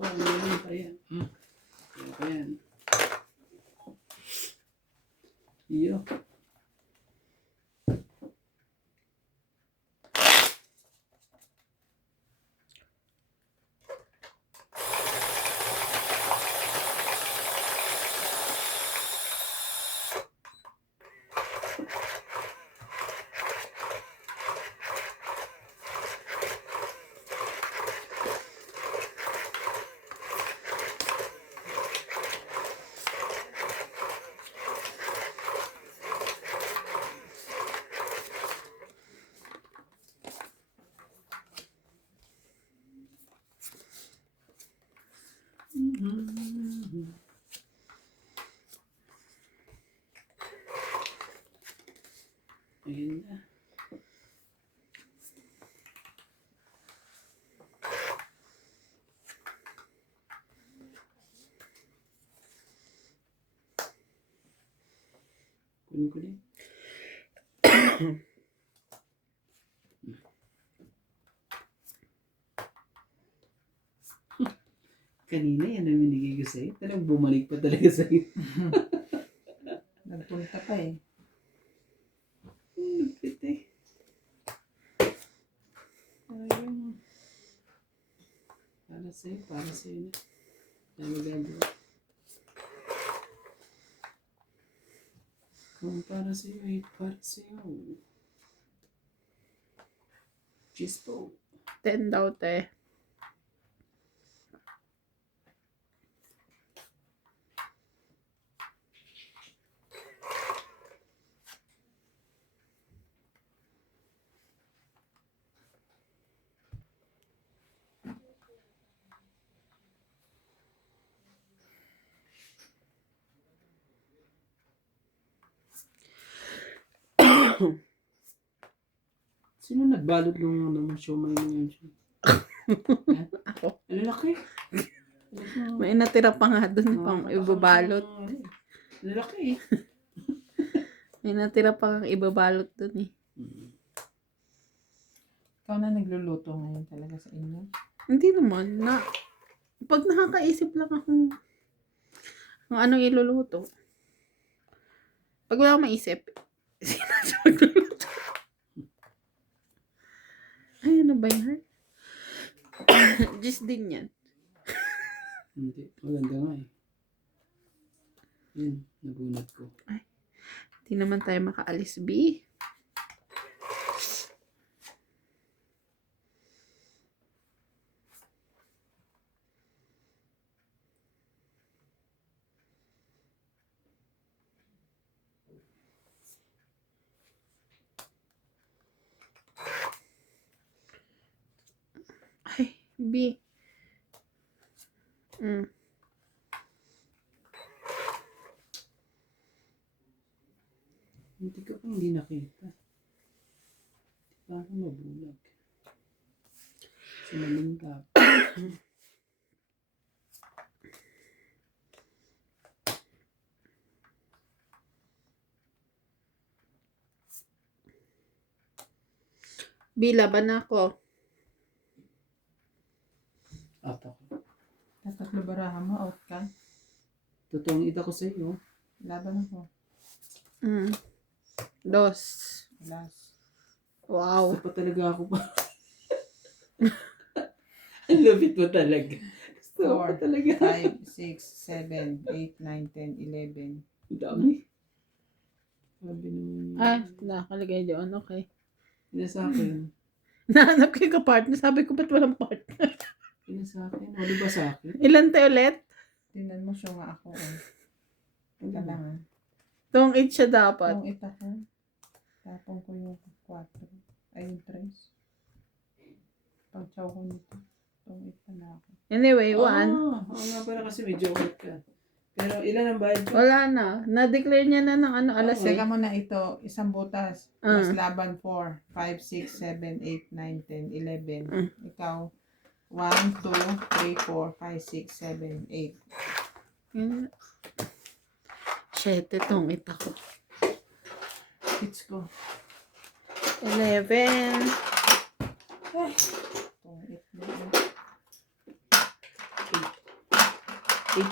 Ako, ano pa yan? Ano pa yan? Iyo. Ayun na. Kunin ko din. Kanina yan ang binigay ko sa'yo. Talagang bumalik pa talaga sa'yo. Nagpunta pa eh. Lupit eh. Ayun. Para sa'yo na. Kaya magagawa. Kung para sa'yo ay para sa'yo. Cheese po. 10 daw, te. Sino nagbalot ng naman siomay na yun? Ako. Ang laki. May natira pa nga dun pang ibabalot. Ang laki eh. May natira pa kang ibabalot dun eh. Ikaw na nagluluto ngayon talaga sa inyo. Hindi naman. Pag nakakaisip lang ako kung anong iluluto. Pag wala akong maisip, sino siya magluluto? Ay, ano ba yan? Just din yan. Hindi. Maganda nga eh. Yun. Nabunot ko. Ay, hindi naman tayo makaalis, B. Ay, B. Hindi ko pang hindi nakita. Parang mabulag. Sinalintap. B, laban na ako. Out ako. Tatatlo barahan mo, out ka. Totoong ita ko sa iyo. Laban ako. 2. Last. Wow. Gusto pa talaga ako pa. Ang lupit mo talaga. Gusto ko pa 4, talaga. 5, 6, 7, 8, 9, 10, 11. Ang dami. Sabi naman. Nakalagay doon. Okay. Ina sa akin. Nahanap ko yung kapartner. Sabi ko, ba't walang partner? Ina sa akin. Wala ba sa akin? Ilan tayo ulit? Tingnan mo siya nga ako. Teka lang ah. Tong 8 siya dapat. Itong ita ko. Tapong ko yung 4. Ay, yung 3. Pag-chow ko nito. Itong ita na ako. Anyway, 1. Oo nga pala kasi medyo okay ka. Pero ilan ang bayad ko? Wala na. Na-declare niya na ng alas Teka mo na ito. Isang butas. Ah. Mas laban 4, 5, 6, 7, 8, 9, 10, 11. Ikaw. 1, 2, 3, 4, 5, 6, 7, 8. 7 tong ita ko. Hits ko. 11. Itong 8 na yun. 80.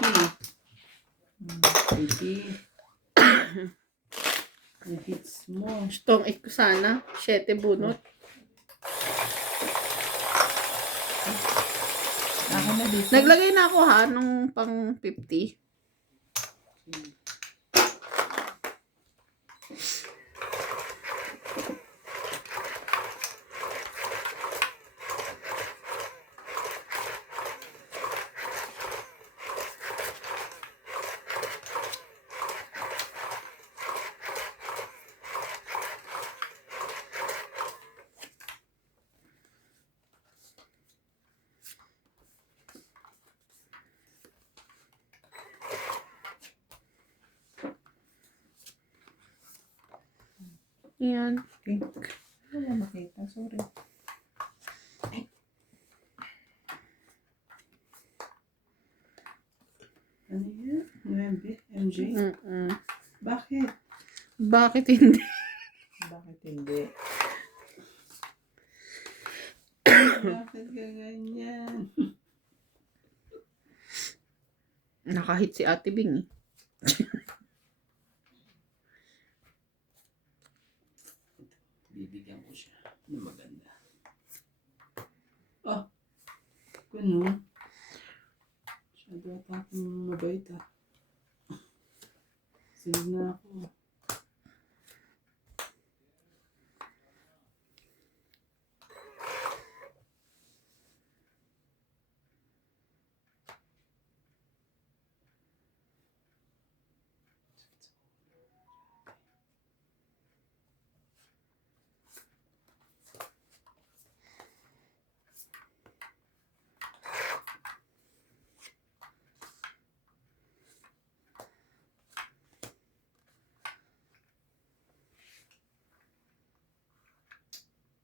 Ang hits mo. Gustong 8 ko sana. 7 bunot. Ako na dito. Naglagay na ako ha, nung pang 50. Yan. Okay. Wala makita. Sorry. Ano yan? 9, MJ? Mm-mm. Bakit? Bakit hindi? Bakit hindi? Bakit ka ganyan? Nakahit si Ate Bing eh. Bibigyan ko siya ng maganda. Oh, kuno. Masyado ata akong mabait ah. Save na ako.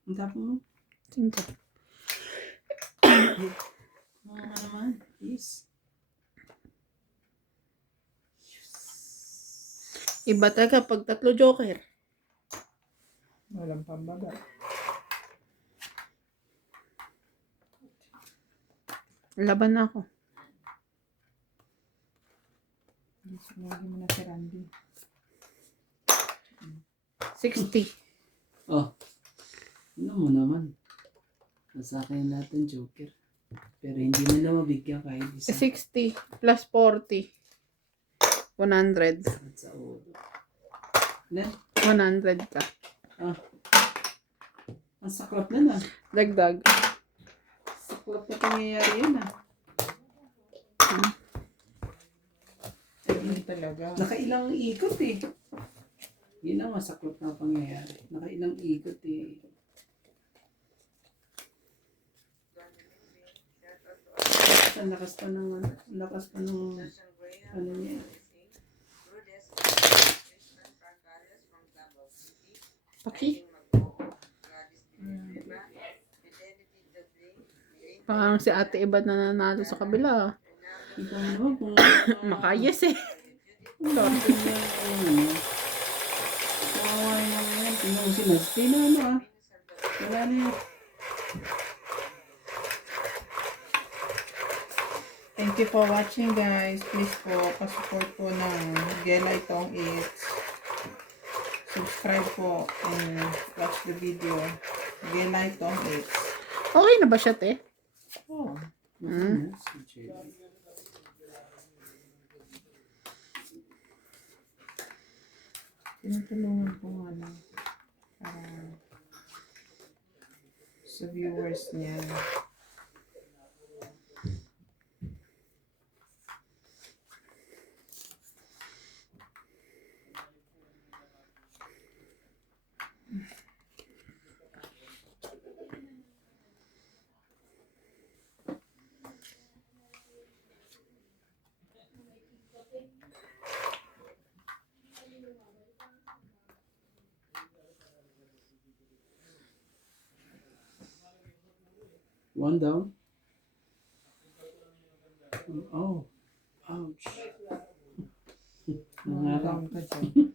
Ang tapo mo? Tingko. Mga ka naman. Please. Iba talaga pag 3 joker. Walang pambaba. Laban na ako. Sinabi mo na si Randy. 60. Oh. Ano mo naman? Nasa akin lahat ng joker. Pero hindi mo na mabigyan kahit isa. 60 plus 40. 100. At sa ulo. Net? 100 ka. Ah. Ang saklap na na. Dagdag. Saklap na pangyayari yun ah. Hindi talaga. Nakailang ikot eh. Yun ang masaklap na pangyayari. Nakailang ikot eh. Ang lakas pa ng ano niya. Paki. Parang si Ate Iba na nanalo sa kabila. Ikaw naman kung Makayes eh. kawawa naman yan. Tingnan mo si Nasty na ano ah. Wala na yan. Thank you for watching guys. Please po, pasupport po ng Gelay Tong Eats. Subscribe po and watch the video. Gelay Tong Eats. Okay na ba siya, te? Oh. Mm. Si Jerry. Tinutulungan ko nga lang para sa viewers niya. One down. Oh. Ouch. Nangarap. Down ka dyan.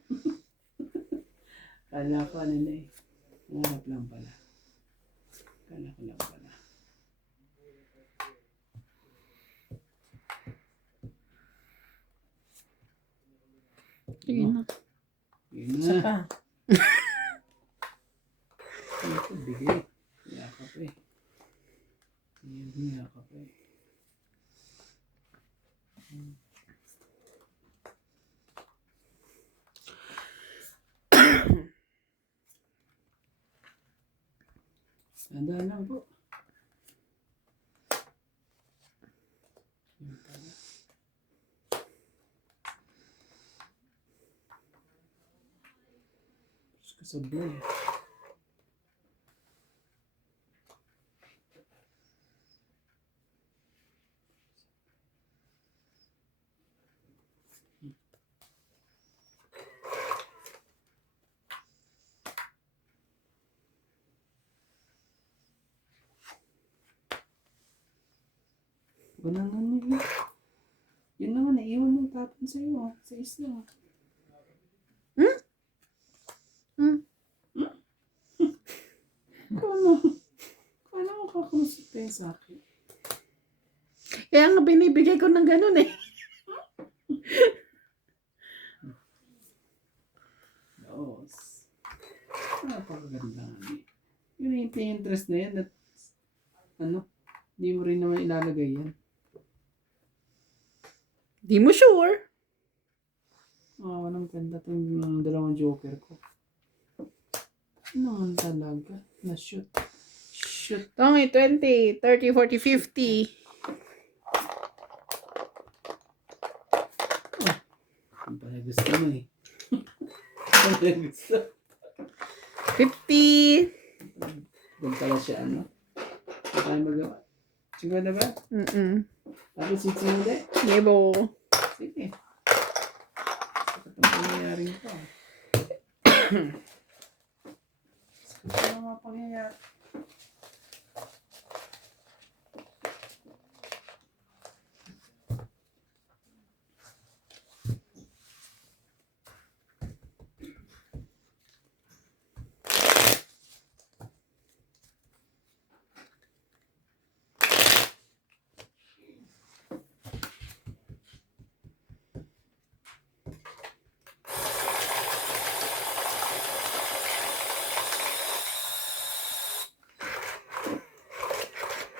Kala ko ano na eh. Nangarap lang pala. Kala ko lang pala. Sige na. Yun Isa na. pa. Ito, bigay. Yakap eh. Yun, yakap eh. Tandaan lang po. Yun pala. Tapos kasablay. Wala nga niya. Yun naman, naiwan yung tapon sa'yo. Sa isla. Paano? Paano mo kakamusip tayo sa akin? Kaya nga binibigay ko ng ganun eh. Dos. Napakaganda nga eh. Yung interest na yan, at ano, hindi mo rin naman ilalagay yan. Di mo sure. Walang ganda itong dalawang joker ko. Ano naman talaga? Na-shoot. Shoot. Tongi, 20, 30, 40, 50. Ang pala gusto mo eh. Ang pala gusto. 50. Doon pala siya ano. Hindi tayo magawa. 50 ba? Tapos 6 ulit. Yebo. Sige. Sakit ang pangyayari ito. Sakit ang mga pangyayari.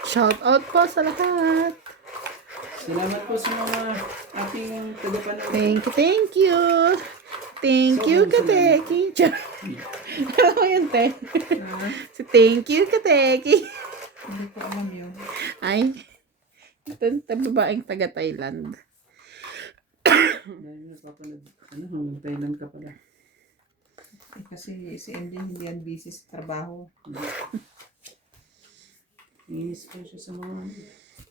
Shout out po sa lahat. Salamat po sa mga ating tagapanood. Thank you, thank you. Thank you, Kateki. Alam mo yun, te? Si thank you, Kateki. Hindi ko alam yun. Ay, ito babaeng taga-Thailand. Dahil napapanood. Ano, hanggang Thailand ka pala. Eh, kasi si MJ hindi yan busy sa trabaho. Inis pa siya sa mga ano.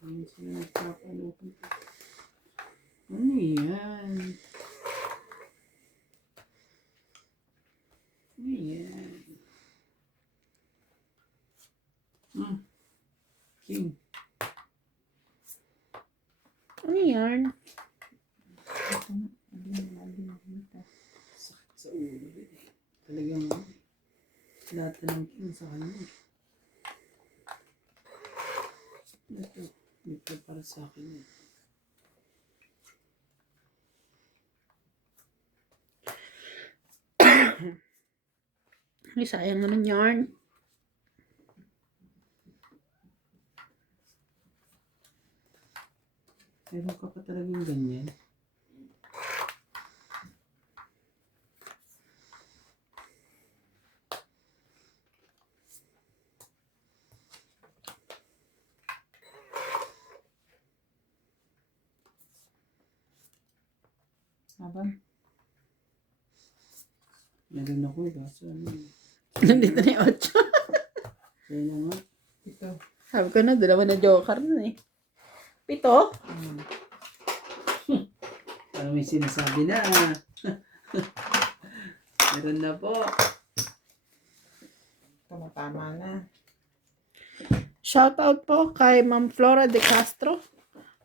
Hindi sila nagpapanood. Ano yan? Ano yan? King. Ano yan? Sakit sa ulo. Talagang lahat ng king sa kanya. Ito para sa akin. Ay, sayang naman yarn. Meron ka pa talagang ganyan. Habang? Meron ako eh. Kaso ano eh. Nandito na yung 8. Kaya na nga. Ito. Sabi ko na, dalawa na joker na eh. 7? Parang may sinasabi na. Meron na po. Tama na. Shout out po kay Ma'am Flora de Castro,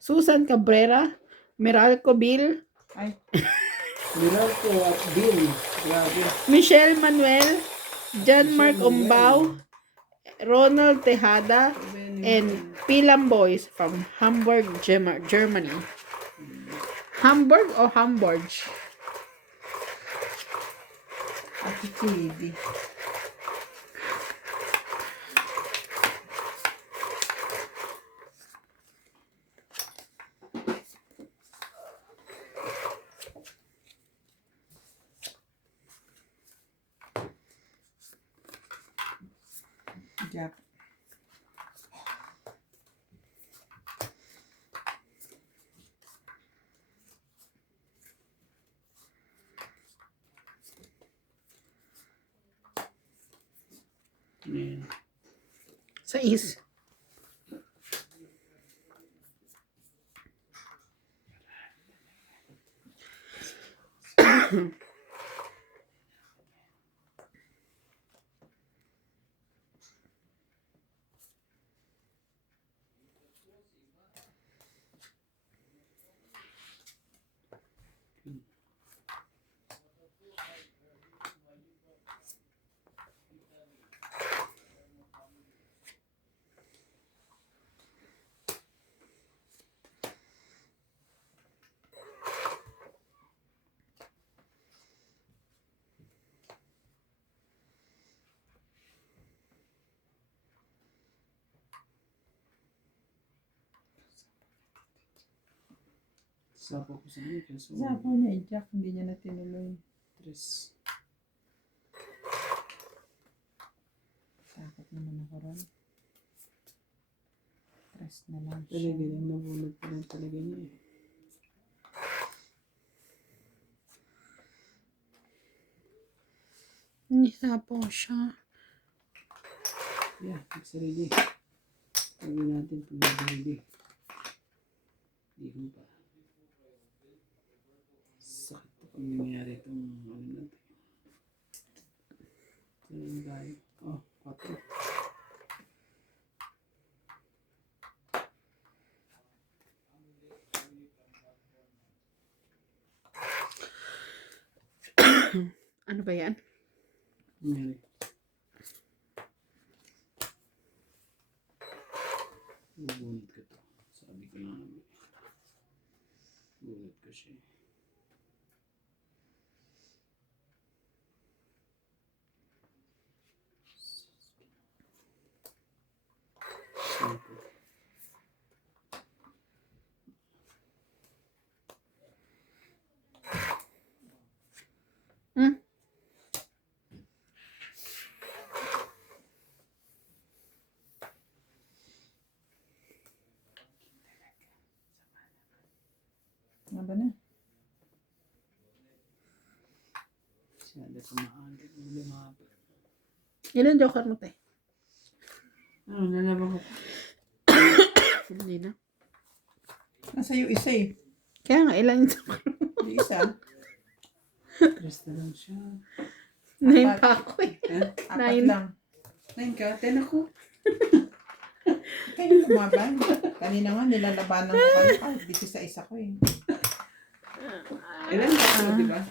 Susan Cabrera, Meralco Bill, Ay, Miralco at Bill. Grabe. Michelle Manuel, John Mark Umbao, Ronald Tejada, and Pilam Boys from Hamburg, Germany. Hamburg or Hamburg? Ate Chidi. Jack. Ayan. 6. Sapo ko sa inyo. Kaso, Sapo niya, Jack. Hindi niya na tinuloy. tres. Takot naman ako ron. Tres na lang Talaga siya. lang nabunod pa lang talaga niya eh. Nisa po siya. Yeah, magsarili. Tawagin natin pag magsarili. Di ko pa. Sakit pa pag nangyari itong ano natin. Saan tayo? Oh, 4. Ano ba yan? Nangyari. Bubunod ko to. Sabi ko lang naman. Bunod ko siya. Simple. Hmm? Ano ba na? Masyado kumakalit ng lumapit. Ilan joker mo, te? Ano, nalaban ko. Hindi na. Nasa iyo isa eh. Kaya nga, ilan joker? Hindi isa. Tres na lang siya. 9 pa ako eh. Apat Nine. lang. 9 ka? 10 ako. Kayo lumaban. Kanina nga nilalabanan ko kayo kahit dito sa isa ko eh. Ilan ka? Di ba?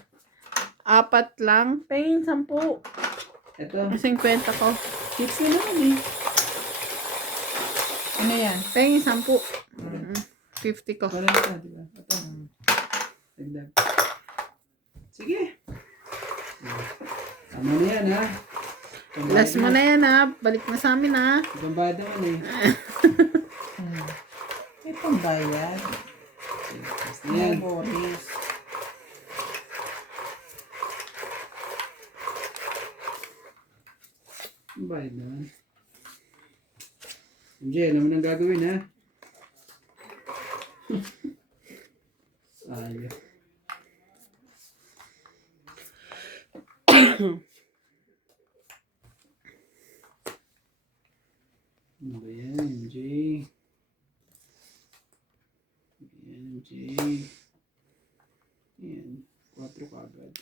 4 lang. Pengin 10. Ito. 50 ko. 6 na naman eh. Ano yan? Pengin 10. 50 ko. 40, di ba? Ito. Dagdag. Sige. Tama na yan ha. Pambayad Last mo na yan ha. Balik na sa amin ha. Pambayad naman eh. May pambayad. Last na yan. No worries. Pambayad naman. MJ, alam mo nang gagawin ha. Ayaw. Ano ba yan, MJ? Yan, MJ. Yan, 4 ka agad.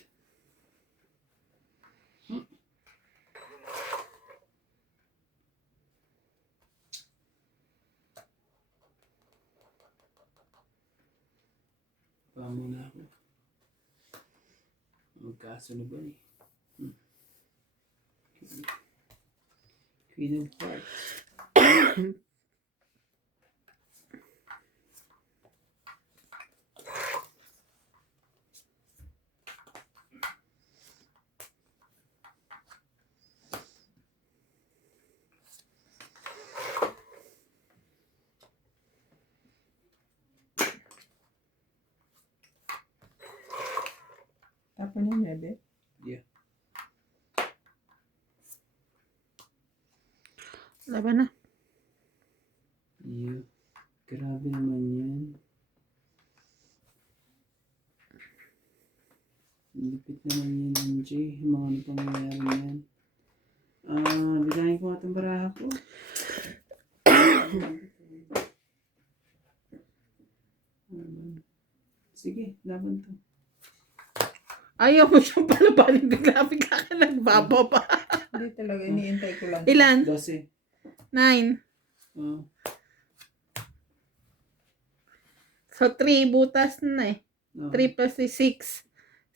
Pamuna ako. Magkasunod ba eh? Queen of Hearts. Hapon yung 9. Yeah. Laban na. Yeah. Grabe naman yan. Lupit naman yan, Jay. Yung mga ano pang nangyayari yan. Bilahin ko nga itong baraha ko. Sige, laban to. Ayaw mo siyang palabanin. Bigla-bigla ka nagbababa. Hindi talaga, iniintay ko lang. Ilan? 12. 9. Oh. So, 3 butas na eh. No. 3 plus 6.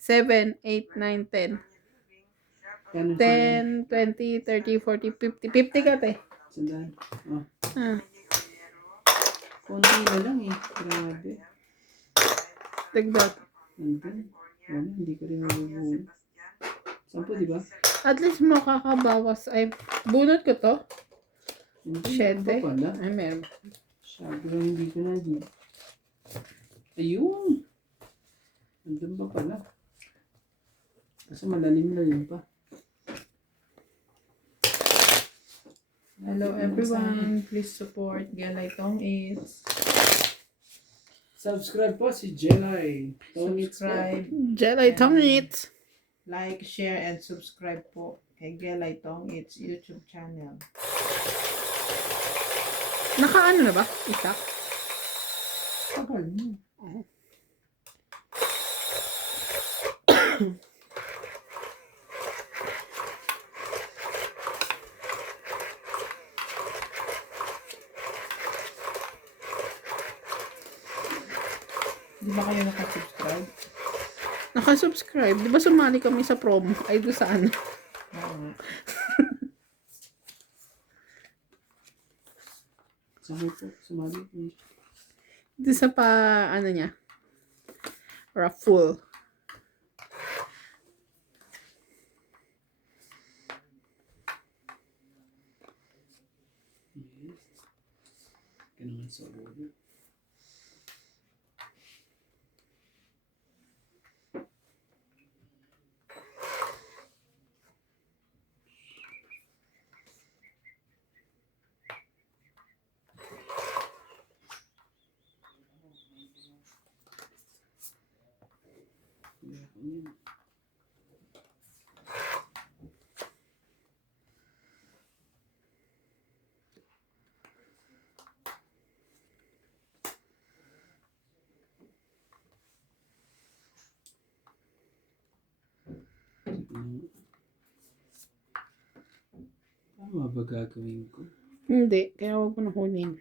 7, 8, 9, 10. Kano siya? 10, 20, 30, 40, 50. 50 ka, te. Sandaan. Oh. Ah, Konti na lang eh. Grabe. dagdag. Nandun. Wala, hindi ko rin mabubuo. 10, di ba? At least makakabawas. Ay, bunot ko to. Hindi. Siyete. Iba pala. Ay, meron. Sabi lang hindi ko na di. Ayun. Nandun ba pala? Kasi malalim-lalim pa. Hello everyone, please support Gelay Tong Eats. Subscribe po si Jelay. Subscribe, Jelly tongue eats. like, share, and subscribe po kay Gelay Tong Eats YouTube channel. Nakaano na ba? Isa? Tagal mo. Di ba kayo nakasubscribe? Nakasubscribe. Di ba sumali kami sa promo? Ay, doon sa ano? Oo. Sumali po. Sumali po. Doon sa pa, ano niya? Raffle. Yes. Ganun sa ulo. Tama ba gagawin ko? Hindi. Kaya huwag mo na hunin.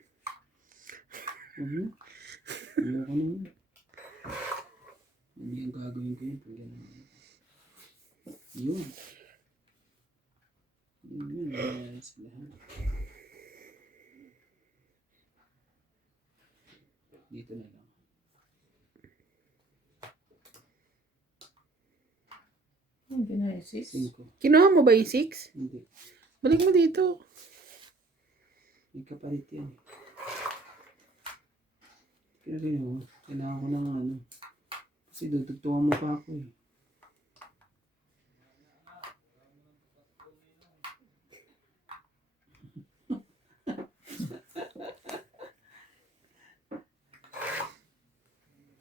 Huwag na. Ayoko na yun. Hindi ang gagawin ko yun. Pag gano'n. Yun. Yun. Nangyayari sa lahat. Dito na lang. Hindi na isis. 5. Kinuha mo ba yung 6? Hindi. Balik mo dito. May kapalit yan. Kaya rin ako. Kailangan ko ng ano. Kasi dudugtungan mo pa ako eh.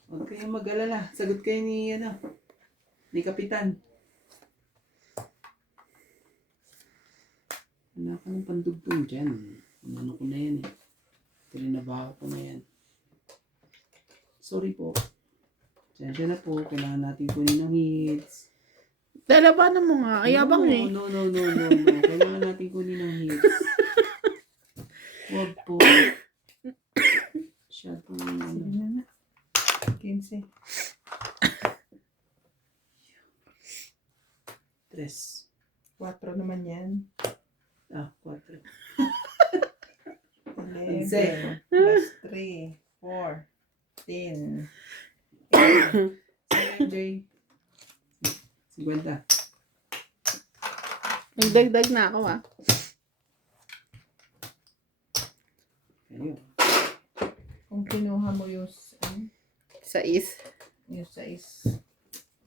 Huwag kayong mag-alala. Sagot kayo ni, ano, ni Kapitan. Wala ka ng pandugtong dyan. Ano ko na yan eh. Trinabaho ko na yan. Sorry po. Sensya na po. Kailangan natin kunin ng hits. Lalabanan mo nga. Ayabang no, eh. No. Kailangan natin kunin ng hits. Huwag po. Siya po. Sige na. 15. 3. 4 naman yan. 4. 11 plus 3, 4, 10. 8. MJ. 50. Nagdagdag na ako ah. Ayun. Kung kinuha mo yung, Sa is. yung size.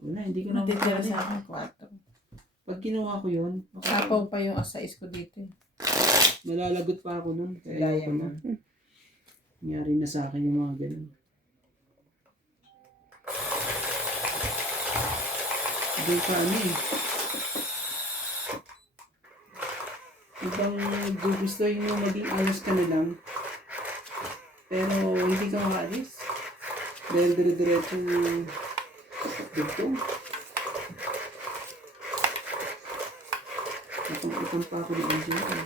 Wala, hindi ko na Natitira makakaya. sa akin 4. Pag kinuha ko yun, Sapaw pa yung asais ko dito eh. malalagot pa ako nun. Kaya Gaya ayoko na. mo. Nangyari na sa akin yung mga ganun. Hindi pa ano eh. Ibang gugustuhin mo maging alas ka na lang. Pero hindi ka makaalis. Dahil dire-diretso dugtong. Itang pa ako ng engineer.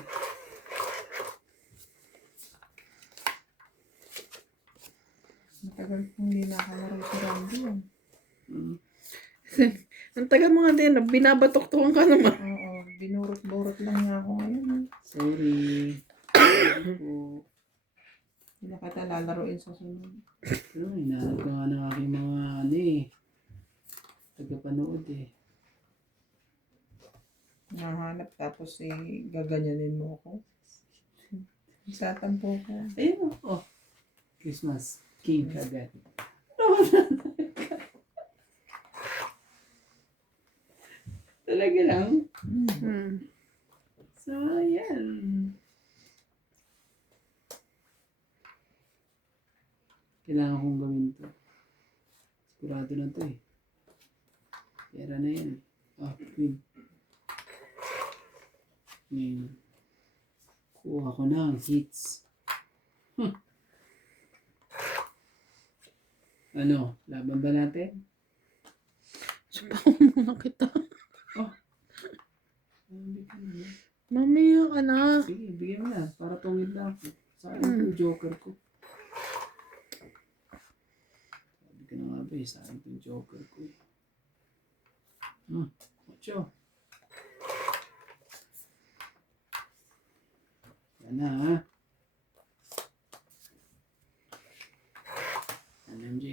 Matagal kong hindi nakalaro si Randy yun. Ang tagal mga din, binabatok-tukan ka naman. Oo, binurot-burot lang niya ako ngayon. Sorry. Sorry po. Hindi na kita lalaroin sa sunod. Pero hinahanap ko nga ng aking mga ano eh. Tagapanood eh. Nahanap tapos gaganyanin mo ako. Satampo ko. Ayun oh. Christmas. King kagad. Talaga lang. Hmm. So, ayan. Kailangan kong gawin to. Sigurado na to eh. Pera na yan. Ah, queen. Ngayon. Kuha ko na ang hits. Ano? Laban ba natin? Sumpaw muna kita. Hindi ka na. Mamaya ka na. Sige, bigyan mo na. Para tungin na ako. Saan yung joker ko? Sabi ko na nga ba eh. Saan yung joker ko eh. 8. Yan na ha. MJ.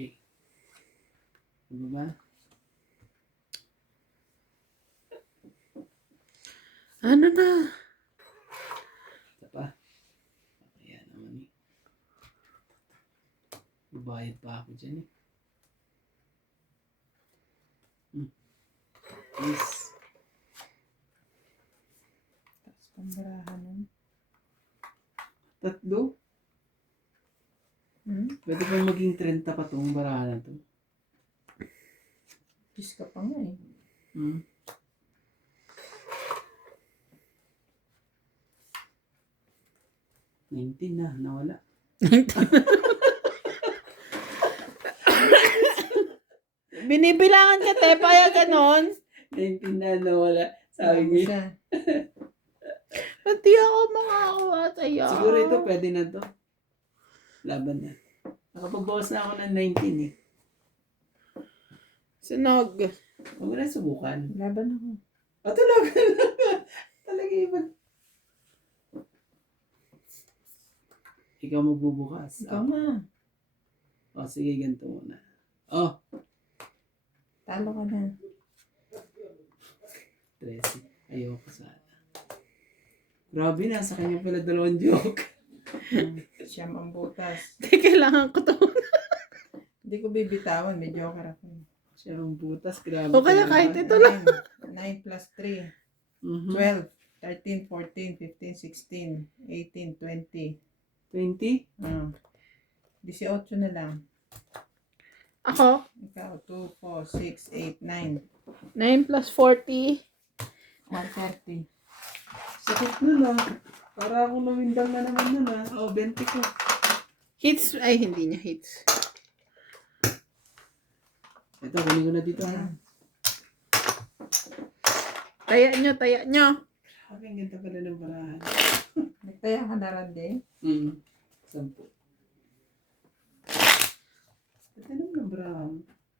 Ano ba? Ano na? Ito pa. Kaya naman eh. Ibayad pa ako dyan eh. Yes. Tapos pambarahan nun. 3. Pwede pa maging 30 pa itong barahan na to. Diyos ka pa nga eh. Hmm. Na, nawala. Binibilangan ka, te, kaya ganon. 19 na, nawala. Sabi Sabi niya. siya. Pati ako makakuha sa'yo. Siguro ito, pwede na to. Laban na. Nakapagbawas na ako ng 19 eh. Sunog. Huwag mo na subukan. Laban ako. Talaga talaga iba. Ikaw magbubukas. Ikaw na. Sige, ganito muna. Oh, Talo ka na. 13. Ayoko sana. Grabe, nasa kanya pala 2 joke. Siyam ang butas. Kailangan ko to. Hindi ko bibitawan. May joker ako. Siya ang butas, grabe. O kaya talaga. kahit ito lang. 9 plus 3. Mhm. 12, 13, 14, 15, 16, 18, 20. 20? 18 na lang. Ako, Ikaw, 2, 4, 6, 8, 9. 9 plus 40. 130. Sakit nun ah. Para akong nawindang na naman nun ah. 20 ko. Hits, ay hindi niya hits. Ito, kunin ko na dito ha. Taya nyo. Sabi, ang ganda pala ng barahan. Nagtaya ka na rin din. 10. Ito naman ang barahan.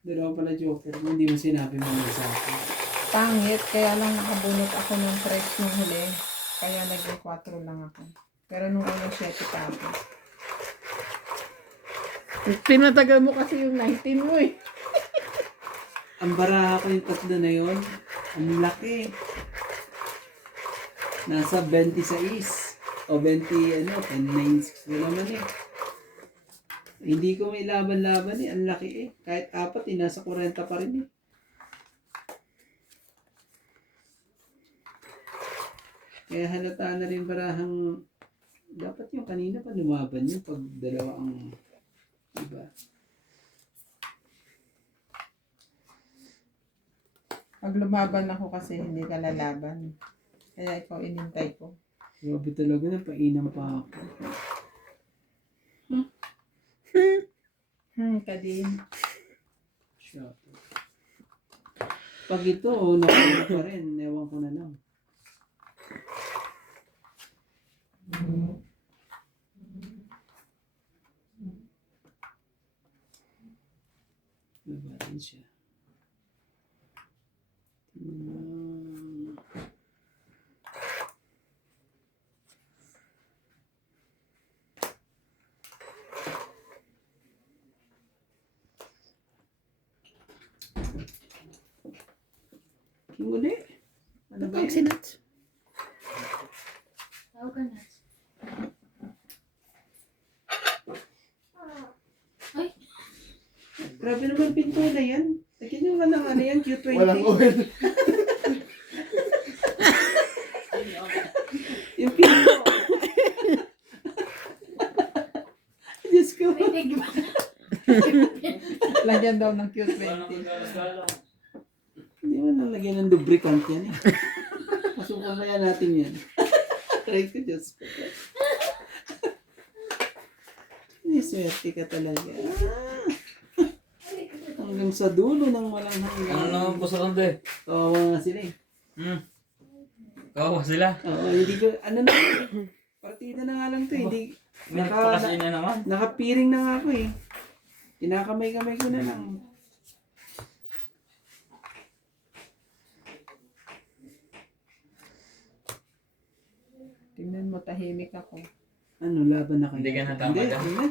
Dalawa pala joker. Hindi mo sinabi mo na sa akin. Pangit, kaya lang nakabunot ako ng price nung huli. Kaya naging 4 lang ako. Pero nung unang 7 pa ako. Tinatagal mo kasi yung 19 mo eh. Ang baraha ko yung 3 na yun. Ang laki. Nasa 26. O 20, 1096 na naman eh. Hindi ko may laban-laban eh. Ang laki eh. Kahit 4, nasa 40 pa rin eh. Kaya halata na rin parahang dapat yung kanina pa lumaban yung pag dalawa ang iba. Pag lumaban ako kasi hindi ka lalaban. Kaya ikaw inintay ko. Grabe talaga na painam pa ako. Ka din. Shot. Pag ito, nakuha pa rin, ewan ko na lang. Diba rin siya? King uli. Ano ba Tatawag si yan? Nats. Tawag ka na. Ay, Grabe naman pinto na yan. Lagyan nyo nga ng ano yan, Q20. Walang oil. Yung pinto. Diyos ko. may tigba. Lagyan daw ng Q20. Hindi mo nalagyan ng lubricant yan eh. Pasukan kaya natin yan. Try ko, Diyos ko. Hindi, swerte ka talaga. Hanggang sa dulo ng walang hanggan. Ano naman po sa konti? Kawawa nga sila eh. Kawawa sila. Oo, hindi ko, ano na, partida na nga lang to eh. Hindi, Minute pa kasi na naman. nakapiring na nga ako eh. Kinakamay-kamay ko na lang. Tingnan mo, tahimik ako. Ano, laban na kayo? Hindi ka natama Hindi, dyan? hindi na.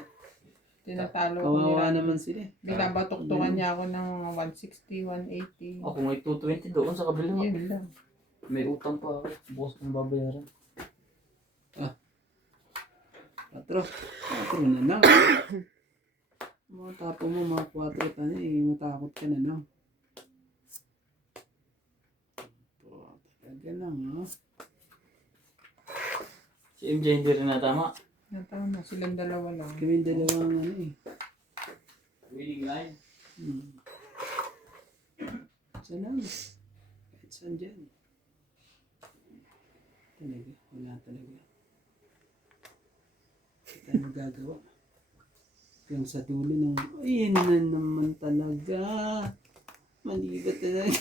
Tinatalo ko Kawawa nila. naman sila eh. Binabatuktukan niya ako ng 160, 180. Ako may 220 doon sa kabila. Yun lang. May utang pa ako. Bukas kong babayaran. 4 na lang. Mga tapo mo, mga 4 tani eh. Matakot ka na lang. Talaga lang ha. Si MJ hindi rin natama. Natama, silang dalawa lang. Kami dalawang ano eh. Winning line. Saan lang? Kahit saan dyan. Talaga, wala talaga. Hindi tayo magagawa. Hanggang sa dulo ng, ayun na naman talaga. Malibat talaga.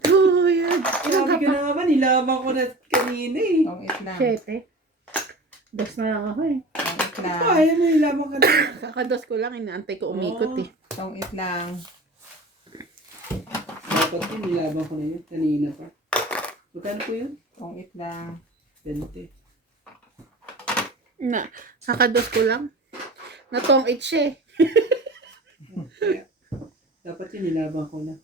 Kuya. Sabi ko na nga ba, nilaban ko na kanina eh. Tongit lang. 7. Dos na lang ako eh. Tongit lang. Ay, mo nilaban ka na. Kakados ko lang, inaantay ko umikot eh. Tongit lang. Dapat yun, nilaban ko na yun. Kanina pa. Magkano po yun? Tongit lang. 20. Na, kakados ko lang. Natong it siya eh. Kaya, dapat yun, nilaban ko na.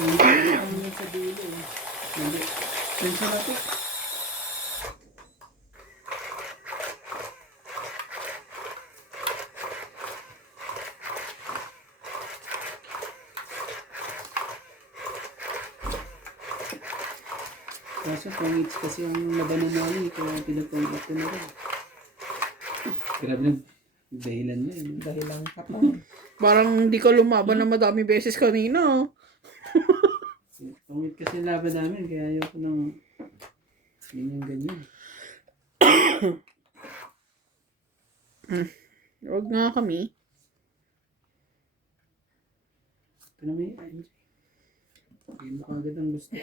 Hindi sa dulo eh. Hindi. Pensa na to. Kaso pangits kasi ang labanan namin, kaya pinapangit ko na rin. Grabe na, dahilan na yun. Dahilan ka pa. Parang hindi ka lumaban na madami beses kanina. Pangit kasi ang laban namin, kaya ayoko ng ganyan-ganyan. Huwag nga kami. Pero may ay, hindi mo kagad ang gusto.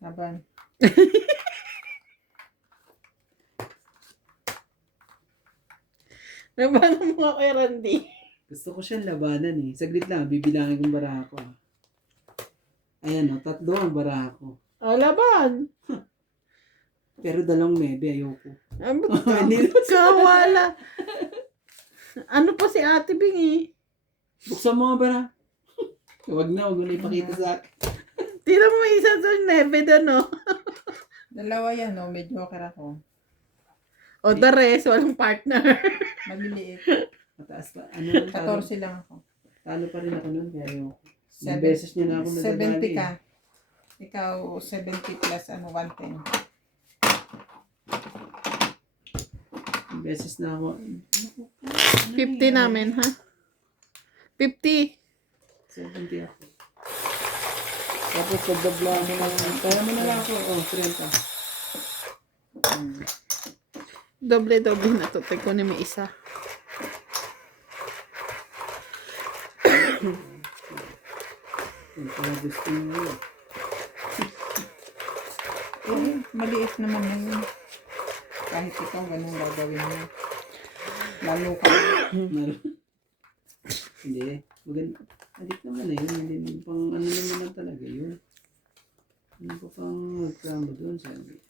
Laban. Labanan mo nga kay Randy. Gusto ko siyang labanan eh. Saglit lang, bibilangin kong baraha ko. Ah. Ayan o, 3 ang baraha ko. Ah, laban. Pero 2 maybe, ayoko. Ah, ba't kawala? Ano pa si Ate Bing eh? Buksan mo nga baraha. Huwag na, huwag mo na ipakita sa akin. Tira mo may isa sa nebe doon, no? Dalawa yan, no? May joker ako. O, the rest, walang partner. Maliliit. Mataas pa. Ano, talo, 14 lang ako. talo pa rin ako nun. Kaya yung ilang Seven- beses niya na ako 70 nadadali. ka. Ikaw, 70 plus 110. Ilang beses na ako. 50 namin, ha? 50. 70 ako. Tapos pagdabla mo ng... Kaya mo na lang ako. Oh, 30. Doble-doble na to. Teko na may isa. Yung pala gusto mo yun. Maliit naman na yun. Kahit ikaw, ganun gagawin mo. Lalo ka. Hindi. Maganda. Adik naman na yun. Hindi pang ano naman na talaga yun. Ano pa pang reklamo doon sabi.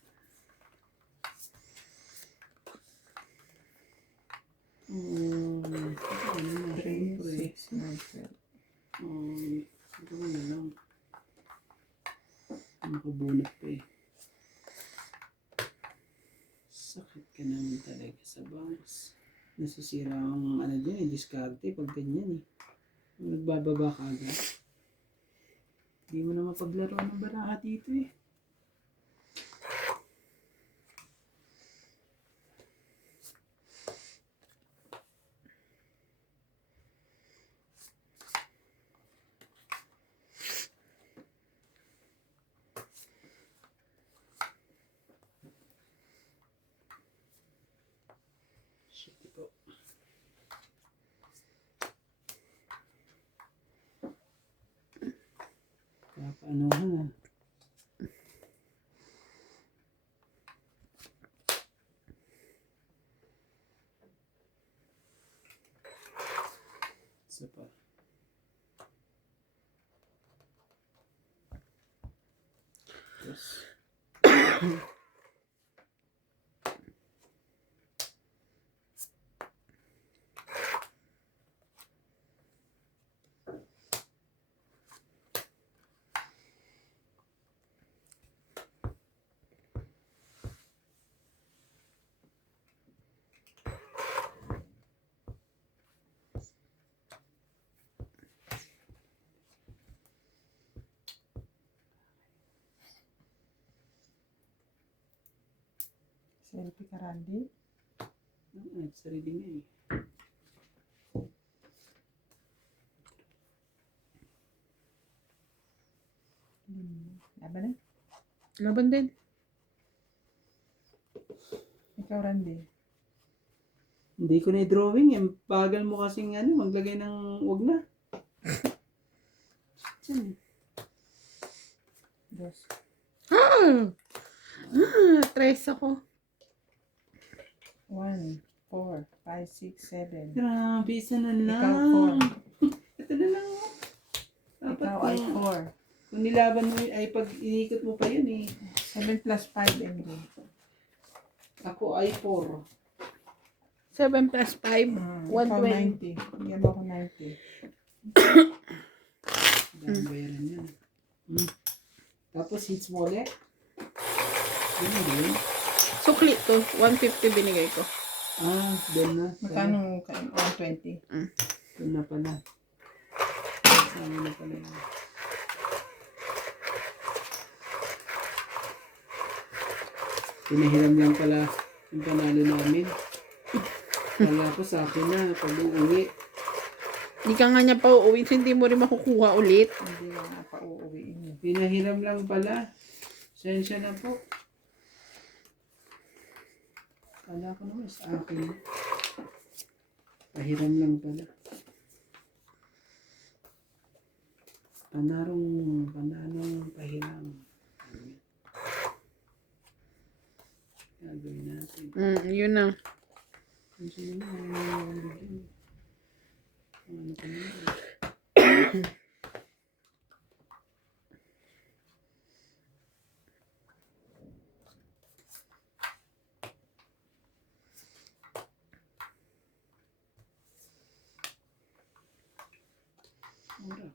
Ano na 3, syempre. 6, 9, 12. Ito ko na lang. Nakabunot pa eh. Sakit ka naman talaga sa bangs. Nasisira ang ano din eh, diskarte pag ganyan eh. Nagbababa ka agad. Hindi mo na mapaglaro ng baraha dito eh. Shit ito. Kapaanuhan ah. Isa pa. Yes. Selfie ka, Randy. Sarili nga eh. Laban na. Laban din. Ikaw, Randy. Hindi ko na i-drawing eh. Bagal mo kasing ano, maglagay ng wag na. Diyan. Dos. Tres ako. 1, 4, 5, 6, 7. Grabe, isa na lang. Ikaw, 4. Ito na lang. Dapat Ikaw ay kung, 4. kung nilaban mo yun, ay pag inikot mo pa yun eh. 7 plus 5, MJ. Ako ay 4. 7 plus 5. Ikaw 120. 90. Bigyan mo ako 90. Dahil bayaran yan. Tapos hits mo ulit. Yun na rin. Sukli to. 150 binigay ko. Doon na. Magkano 120? Doon na pala. Sama na pala yun. Pinahiram lang pala yung panalo namin. Kala ko sa akin na pag uuwi. Hindi ka nga niya pa uuwi. So hindi mo rin makukuha ulit. Hindi na nga pa uuwiin niyo. Pinahiram lang pala. Sensya na po. Kala ko naman sa akin. Pahiram lang pala. Pananong pahiram. Gagawin natin. Yun na. Sensya na lang. Ano pa naman. Orak.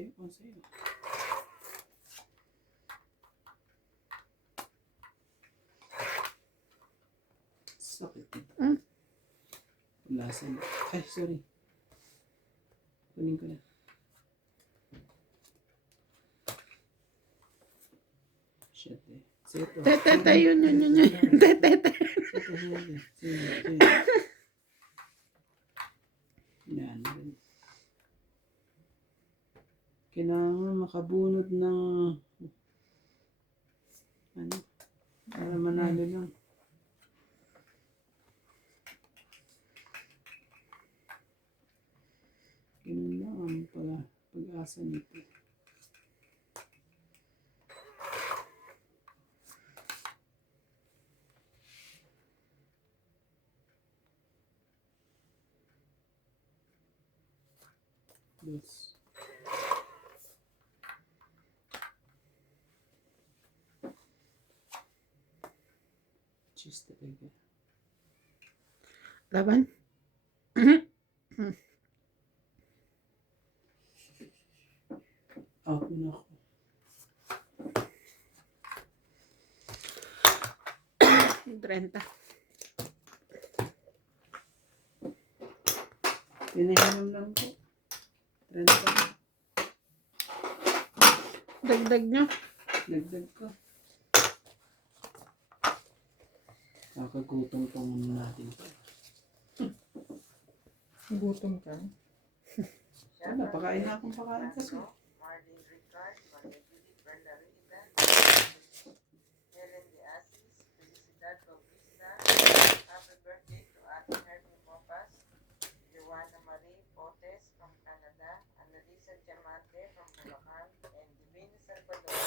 Sa'yo, oh, sa'yo. Sakit ito. Mm. Lasa na. Ay, sorry. Kunin ko na. Shit eh. Sito. Te, yun. Te. Sito, sige. Yan. Kailangan makabunod ng ano, para manalo lang. Ganun lang ang pag-asa nito. Yes. Cheese talaga. Laban. Out na ako. Trenta. Pinahiram lang po. 30. Dagdag nyo. Dagdag ko. Kakagutom pa muna natin pa. Gutom ka. Wala, pakain na akong pakain kasi. Marlene Ricard, Maria Judith, Brenda Rita, Helen de Asis, Felicidad Bautista, happy birthday to Ate Hermie Mopas, Joanna Marie Potes from Canada, Annalisa Diamante from Bulacan, and Divina Salvador.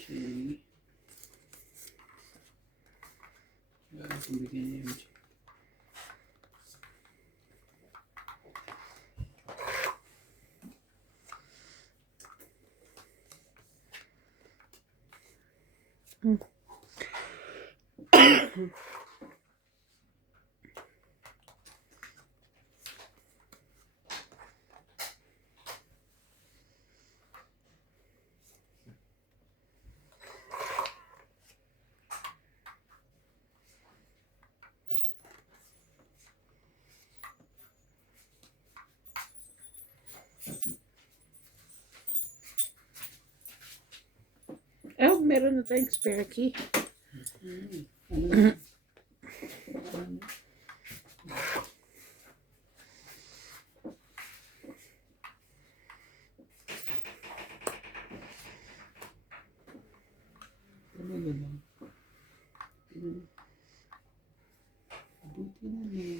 Siya. Wala akong bigyan niya yung Oh, meron na tayong spare key. ano? Talaga lang. Buti na may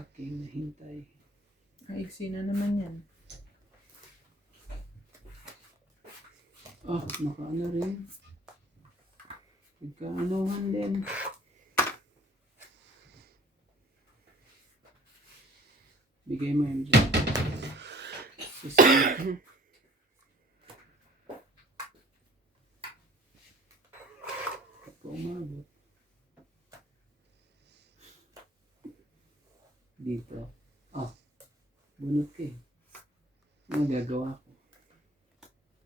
aking nahintay. Kaiksi na naman yan. Oh, nakaano rin. Nagkaanuhan din. Bigay mo yung dyan. Susunod. Ito umabot. Dito. Ah, bunot ka eh. Ano gagawa ko?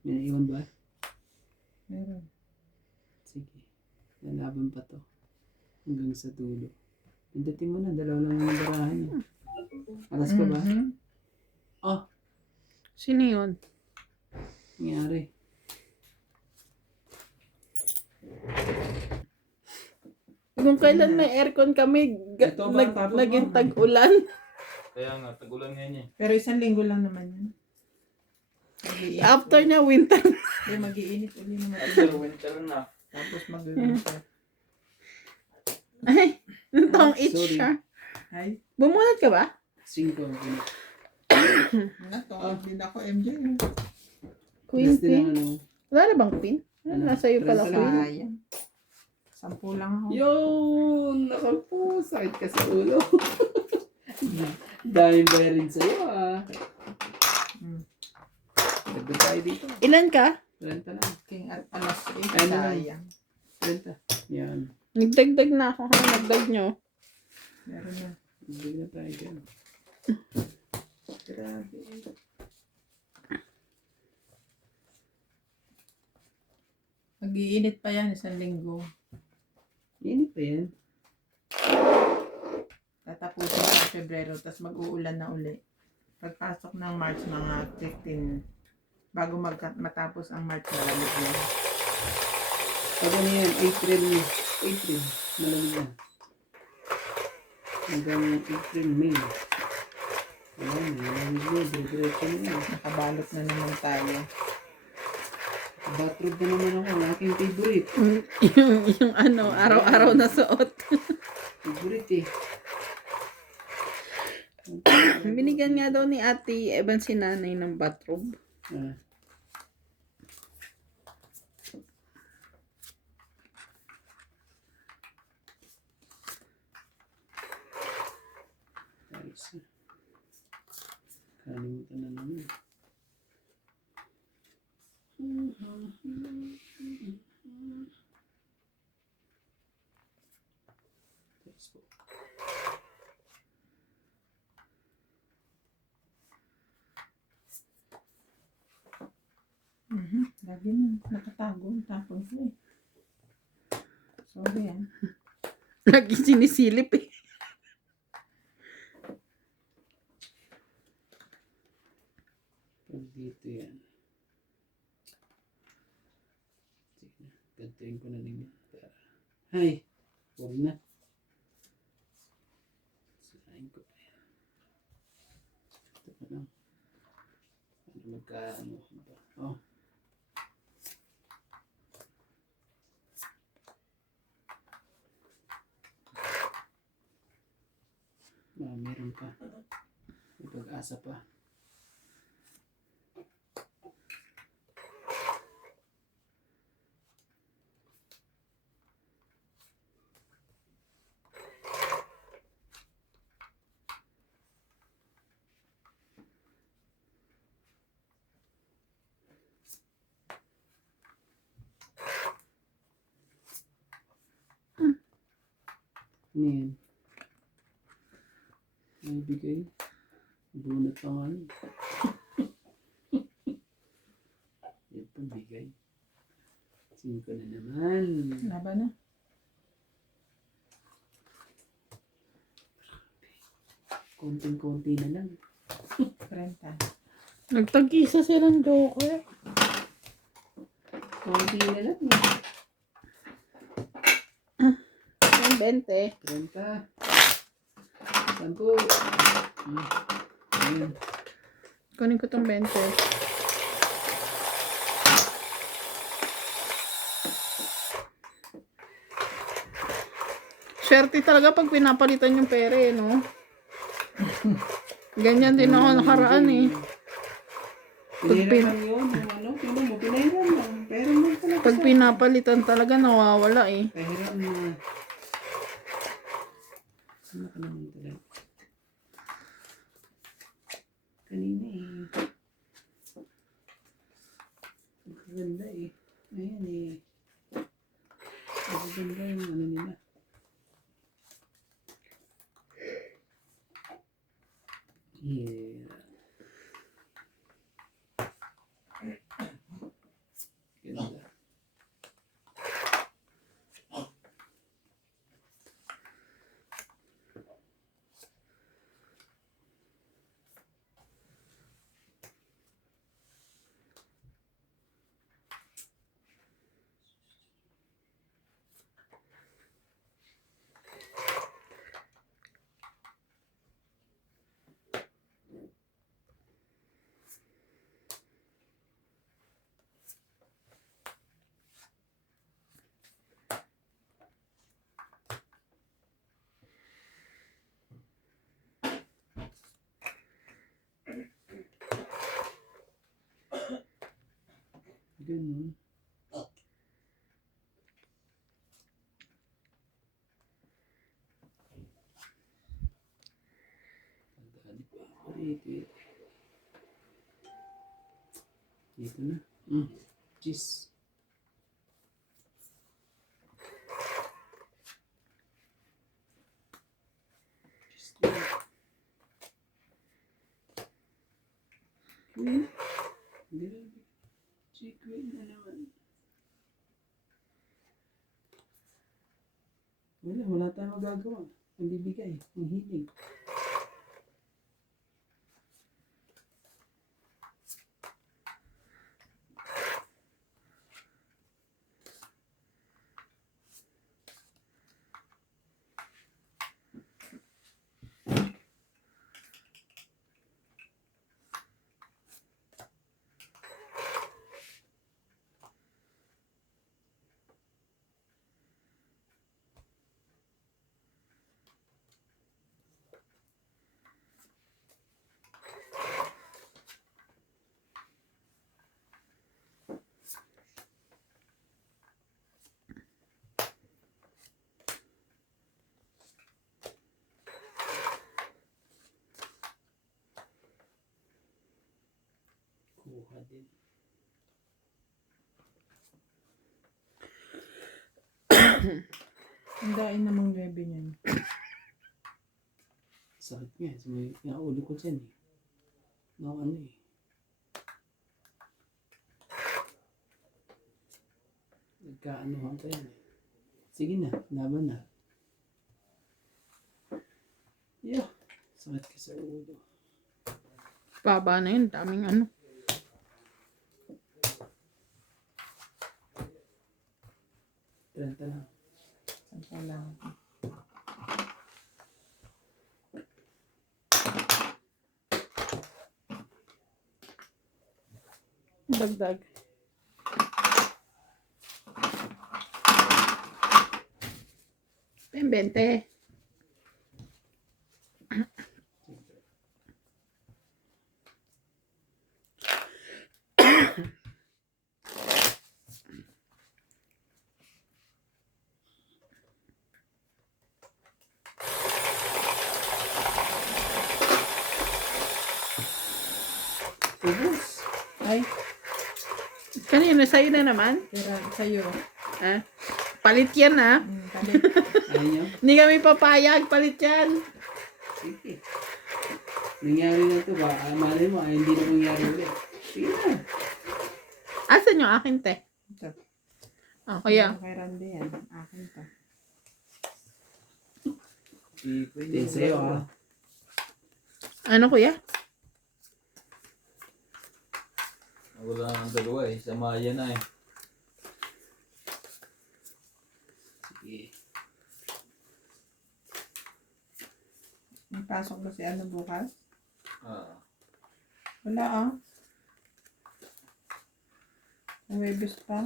May naiwan ba? Meron. Sige. Lalaban pa to. Hanggang sa dulo. Pindutin mo na. Dalawa lang ang barahan niya. Alas ka ba? Mhm. Oh, Sino yun? nangyari. Kung kailan may aircon kami, Ito ba, tapos naging mo? tag-ulan. Kaya nga, tagulan nga niya. Pero isang linggo lang naman yan. Mag-iinit After ulit. niya, winter. Hindi, mag-iinit ulit naman. After winter na. Tapos mag-winter. Ay, nitong itch Sorry. siya. Ay, Ah. Bumunod ka ba? 5 ang bunot. natawag din ako, MJ. Queen Last din ang Queen. ano. Wala na bang pin? Ano? Nasa iyo pala 30 queen. lang. Sayang. 10 lang ako. Yun! Naku po, sakit ka sa ulo. Daming bayarin sa'yo ah. Hmm. Dagdag tayo dito. Ilan ka? 30 lang. King at alas 8. Ano lang? Sayang. 30. Yan. Nagdagdag na ako. Ha? Nagdag nyo. Meron na. Dagdag na tayo dyan. Grabe. Mag-iinit pa yan 1 linggo. Init pa yan. Tatapusin sa Pebrero, tapos mag-uulan na uli. Pagpasok ng March, mga 15, bago matapos ang March, malamig na. Pag ano yan, April, malamig na. Hanggang April, May. Ayan, malamig na, dire-diretso na yan. Nakabalot na naman tayo. Bathrobe na naman ako, ang aking favorite. yung ano, araw-araw na suot. Favorite eh. Binigyan nga daw ni Ate Evan si nanay ng bathrobe. Ah. Ayos na. Kalimutan na naman. Facebook. Lagi na, nakatago ang tapon ko eh. Sorry ah. Lagi sinisilip eh. Pag dito yan. Sige na. Gantuin ko na din yan. Ay! Huwag na. Sinain ko pa yan. Ito pa lang. Ano magkaano ba? Oh. Meron pa. May pag-asa pa. Ano yan? May bigay. Bunot pa nga yun. Yan pa bigay. 5 na naman. Laban na. Konting-konti na lang. 30. Nagtag-isa silang joker. Konti na lang. Yung 20. 30. 10. Ayun. Kunin ko tong 20. Swerte talaga pag pinapalitan yung pere, no? Ganyan din ako nakaraan eh. Pinahiram lang yun. Yung ano, tingnan mo, pinahiram lang. Pero mo talaga Pag pinapalitan talaga nawawala eh. pahiram na. Ano ka naman talaga? Kanina eh. Ang ganda eh. Ayan eh. Ang ganda yung ano nila. Yeah. Ganda. Ganun. Wait. Dito na. Cheese. Cheese na. Queen? Hindi na. Si Queen na naman. Wala tayong magagawa. Ang bibigay, ang hiling. Kuha din. Ang dain namang lebe niyan. Sakit nga. May ulo ko dyan eh. Ano eh. Nagkaanuhan pa yan eh. Sige na, laban na. Yeah. Sakit ka sa ulo. Baba na yun. Daming ano. Trenta lang. Sampa lang. Dagdag. Pembente. Ubus. Ay, Kanina, sa'yo na naman. tira sa'yo. Ha? Palit yan, ha? Kalit. Ayaw niyo? Hindi kami papayag. Palit yan. Sige. Nangyari na ito ba? Malay mo, hindi na mangyari ulit. Sige na. Asan yung akin, te? Ito. Ah, kaya. Kay Randy yan. Akin to. Ito sa'yo ah. Ano, kuya? Wala nang dalawa eh. Sa Maya na eh. Sige. May pasok ba si ano bukas? Wala ah. Huwebes pa.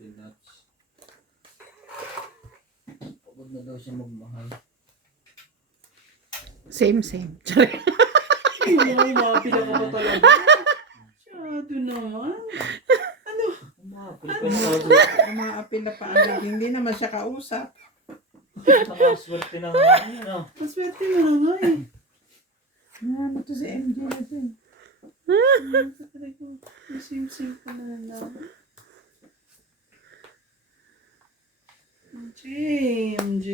Si Nuts. Pagod na daw siya magmahal. Same. Sorry. Hindi mo mapila ka pa talaga. Masyado naman. Umapil ka na. Umaapil na pa agad. Hindi naman siya kausap. Nakaswerte na nga yun ah. Maswerte mo na nga eh. Ano to si MJ na to eh. Talaga, sim pa na lang. MJ.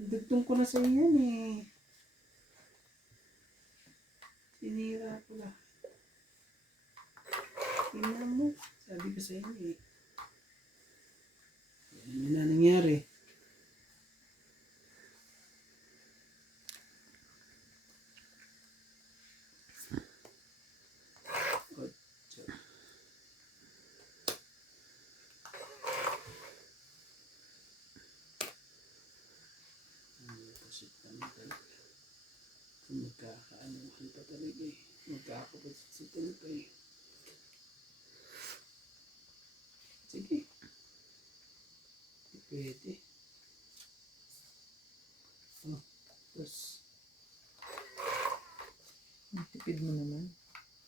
Dugtong ko na sa iyan eh. Sinira ko lang. Tingnan mo. Sabi ko sa inyo eh. Ano na nangyari? Magkakaanuhan pa talaga eh. Magkakapasitan pa eh. Sige. Pwede. Oh, tapos. Tipid mo naman.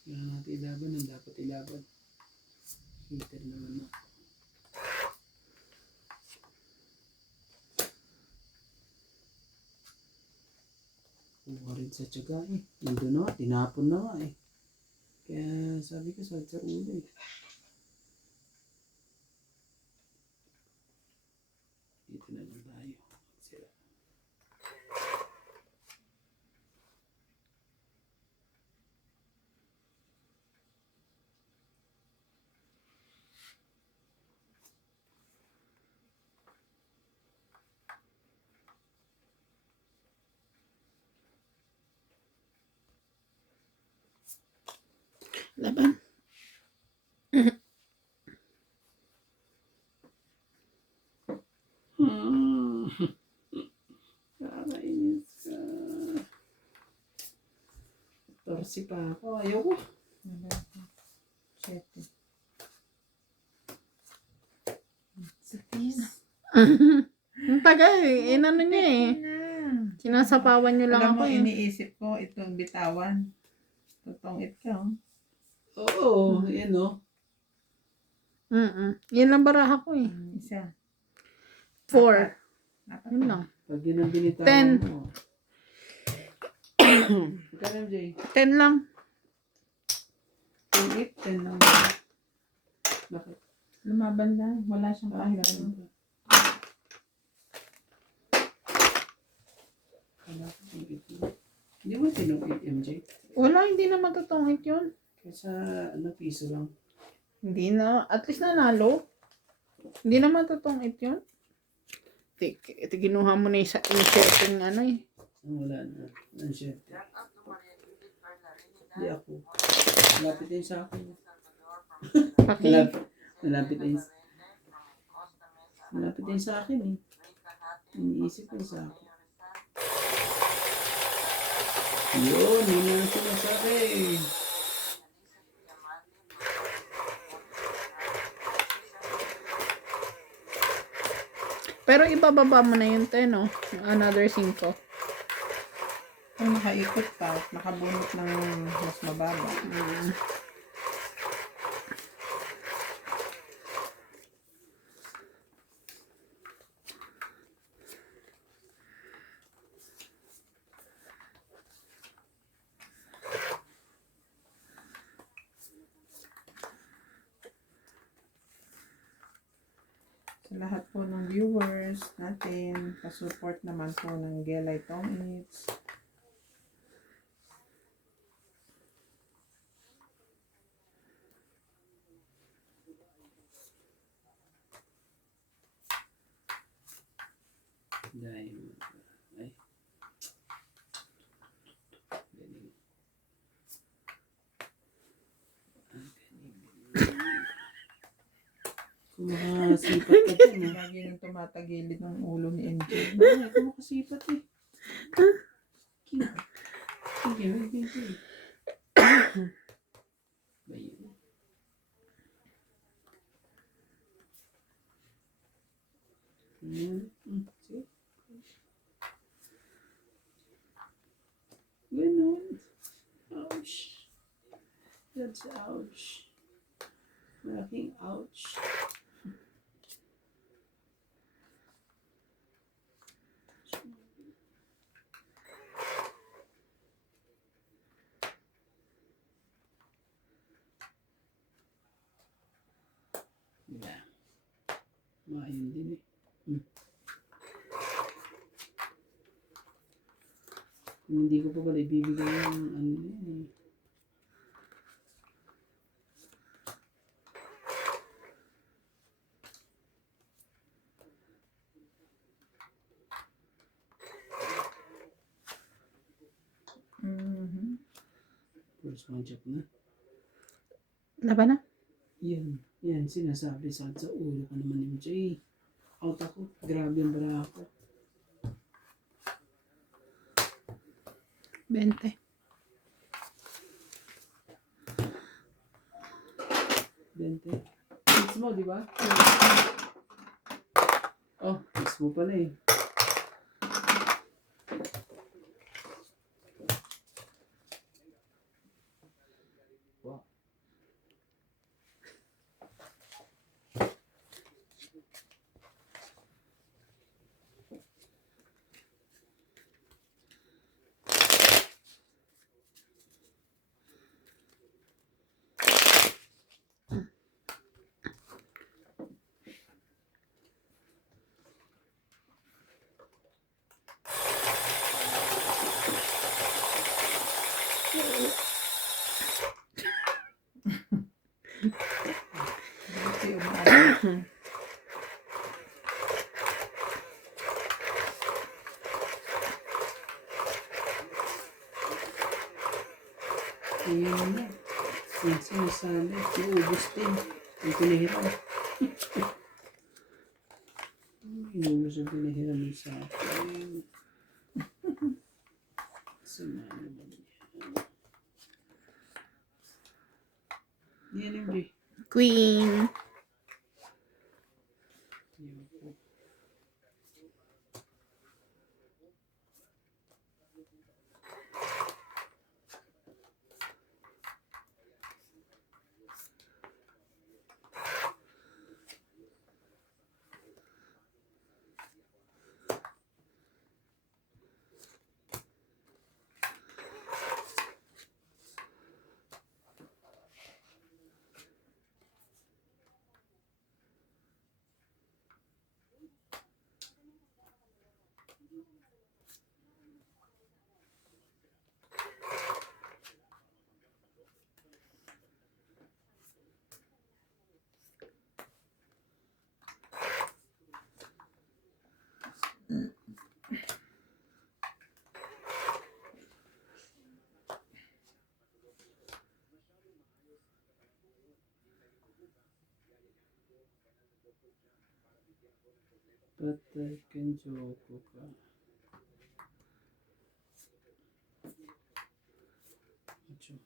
Kailangan natin ilaban ang dapat ilaban. Heater naman na. Kuha rin sa tiyaga eh. Nandun na nga, tinapon na nga eh. Kaya sabi ko sa ulo eh. Dito na lang tayo. Sira. Laban. Kakainis ka. Torsi pa ako. Ayoko. Siyete. Ang tagal eh. Inano niya eh. Sinasapawan niyo lang Alam ako mo, eh. iniisip ko itong bitawan. Totoong ikaw. Oo, yan o. Yan lang baraha ko eh. Isa. 4. Apat. Yun lang. Pag yun ang binitawan 10. mo. Ikaw MJ. 10 lang. 10, 10 lang. Bakit? Lumaban lang. Wala siyang Bakit? kahit. Hindi mo tinupit MJ. Wala, hindi na matutungit yun. Kaysa piso lang. Hindi na. At least nanalo. Hindi na matutungit yun. Ito ginuha mo na yung setting ano eh. Wala na. Ang shit. Shout out to Maria Judith Perla Trinidad, Hindi ako. Malapit din sa akin. Paki. Malapit din. Parente from Costa Mesa, Malapit din sa akin eh. Rita Hatin, Iniisip ko sa akin. Mayor Rizal, Yun, yun ang sinasabi. Alisa Yamandi, Pero ibababa mo na yun, te, no? Another 5. Kung nakaikot pa, nakabunot ng mas mababa. Sa lahat po ng viewers natin, pa-support naman po ng Gelay Tong Eats. Dahil, ay. Galing. Kung makasipat ka dyan ha. Lagi nang tumatagilid ng ulo ni MJ. Bakit kung makasipat eh. Sige, sige. Ba yun? Sige. Ganun. Ouch. That's ouch. Malaking ouch. Yeah. Maayun din eh. Hindi ko pa pala ibibigay yung ano yun eh. First one check na. Laban na. Yan, sinasabi sa ulo ka naman MJ. Out ako, grabe ang bara ako. 20. 20. Hits mo, di ba? Oh, hits mo pala eh. Wow. Ayun na. Yung sinasabi. Iubos din. Yung pinahiram. Iubos yung pinahiram yung sa akin. Sama naman yan. Yan yung G. Queen. Yan po. Patay kang Joko ka. Ocho.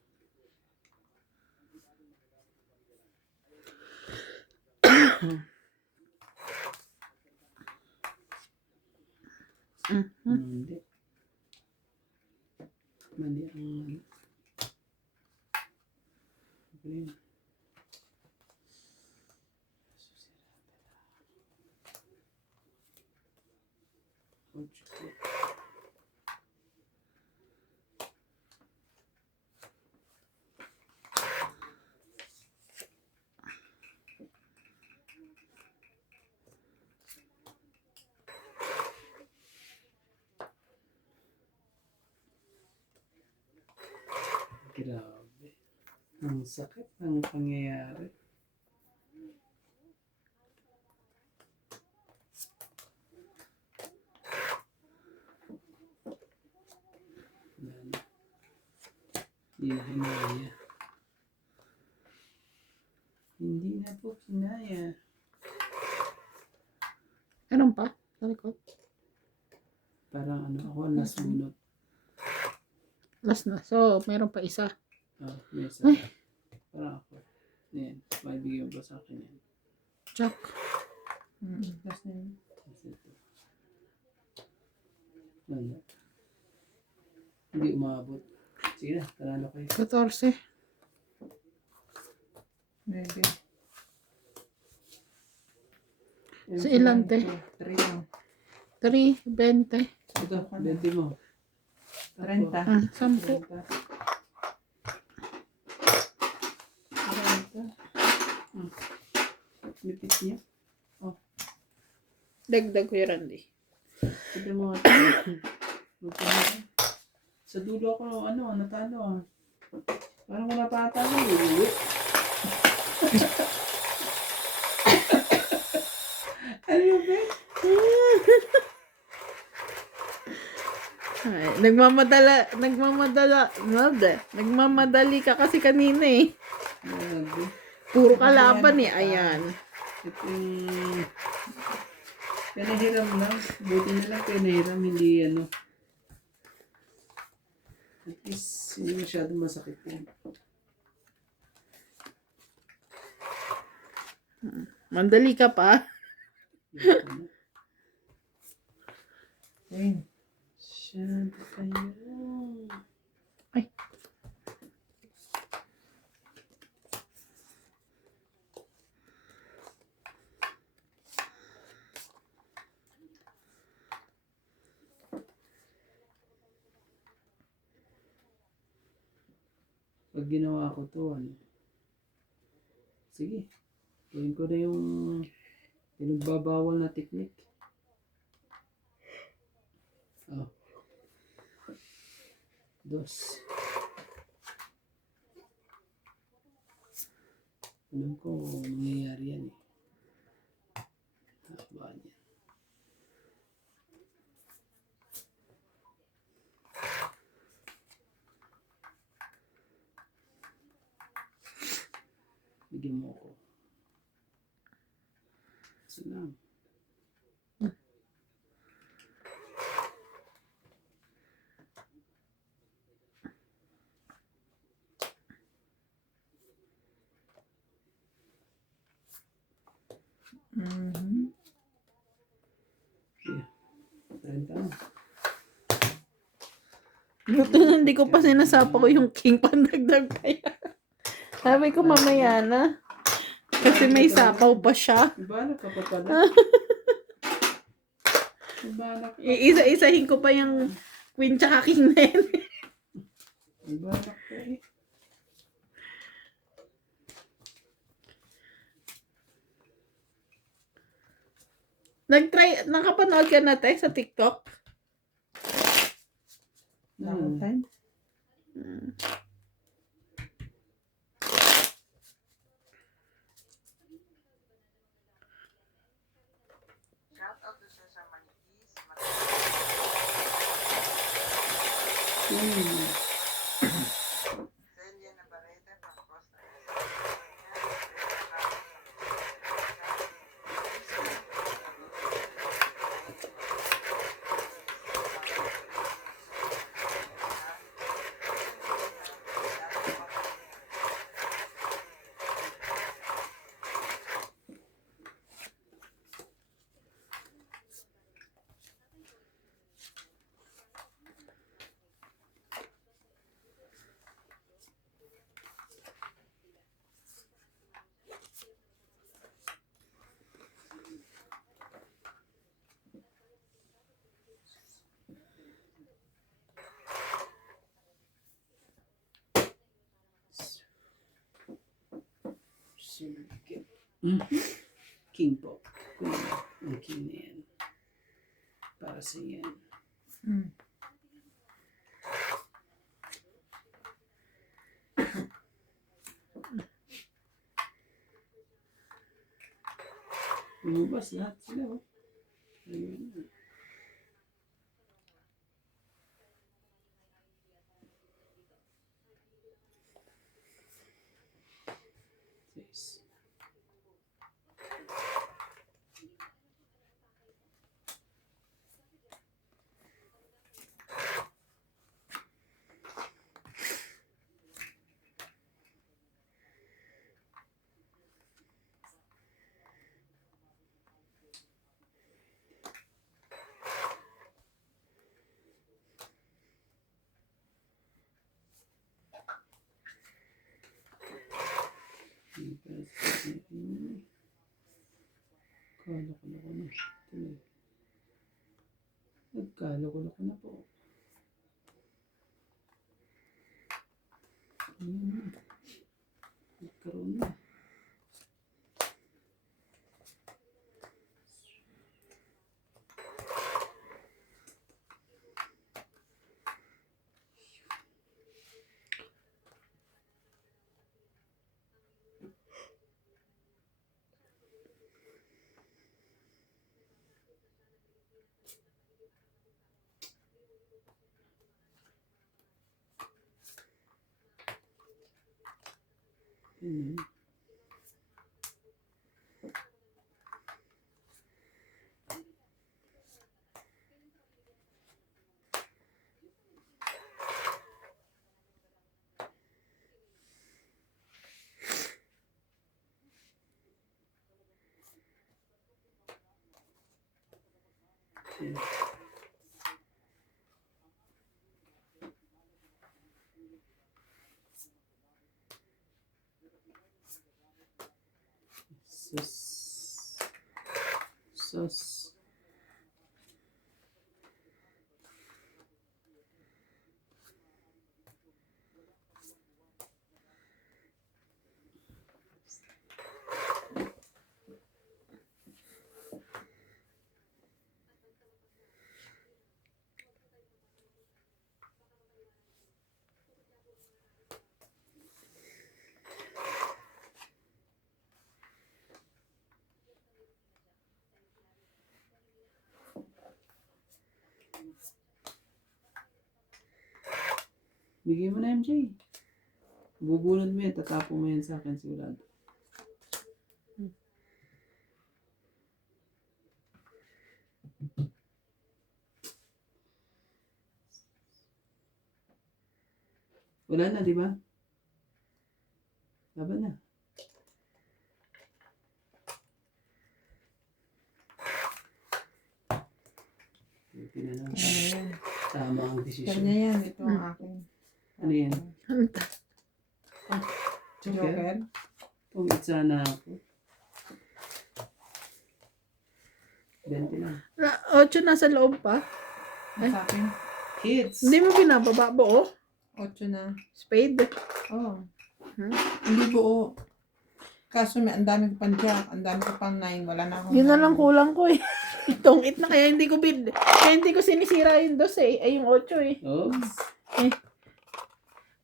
Hindi. Mali ang ano. Okay. Ocho. Grabe. Ang sakit ng pangyayari. Yan. Hindi na kinaya. Hindi na po kinaya. Meron pa? Sa likod. Parang ano ako, last minute. Last na. So, meron pa isa. Oh, may isa. Parang ako. Yan. Maibigyan ba sa akin yan? Jack. Last na yun. Kasi ito. Wala. Hindi umabot. Sige na, talalo kayo. 14. Maybe. Sa ilan, te? 3 lang. 3, 20. Ito, 20 mo. 30. 10. 30. Lipit niya. Dagdag ko yung Randy. Sabi mo, sa dulo ako, ano, natalo ah. Parang wala pa ata ako. Ano ba? Ay, nagmamadali ka kasi kanina eh. Grabe. Puro kalaban eh. Ayan. Ito yung pinahiram lang. Buti na lang pinahiram, hindi ano. At least, hindi masyadong masakit yan. Mandali ka pa. Ayun. Siyempre kayo. Ay. Pag ginawa ko to, ano, sige, gawin ko na yung pinagbabawal na technique. Oh. Dos. Alam ko, mangyayari yan eh. Haba niya. mo ko. Salam. Mhm. Dahil ka na. Buti na hindi ko pa sinasapa ko yung king pandagdag pa yan. Sabi ko mamaya na. Kasi may sapaw pa siya. Ibalak ka pa pala. Ibalak ka. Iisa-isahin ko pa yung queen tsaka king na yan. Ibalak ka eh. Nakapanood ka na tayo sa TikTok? Long time. Shout out to Cesar Maniquis, Celia Navarrete from Costa Rica, King po. Queen. Ang king na yan. Para sa yan. Mm. Lumabas lahat sila oh. Ayun. Yes. Nagkaloko na po. Nagkaroon na. Yun. Yun. Sus. Bigay mo na MJ. Bubunod mo yan, tatapo mo yan sa akin sigurado. Wala na, di ba? Laban na. Buti na lang. Ano yan? Tama ang desisyon. Kanya yan. Ito ang akin. Ano yan? Ano ta? Joker. Pumit sana ako. 20 lang. 8 nasa loob pa. Sa akin. Kids! Hindi mo binababa buo. 8 na. Spade. Oh. Hmm? Hindi buo. Kaso may ang dami ko pang jack. Ang dami ko pang 9. Wala na akong Yun na lang 9. kulang ko eh. Itong it na kaya hindi ko kaya hindi ko sinisira yung 2 eh. Ay yung 8 eh. Oops!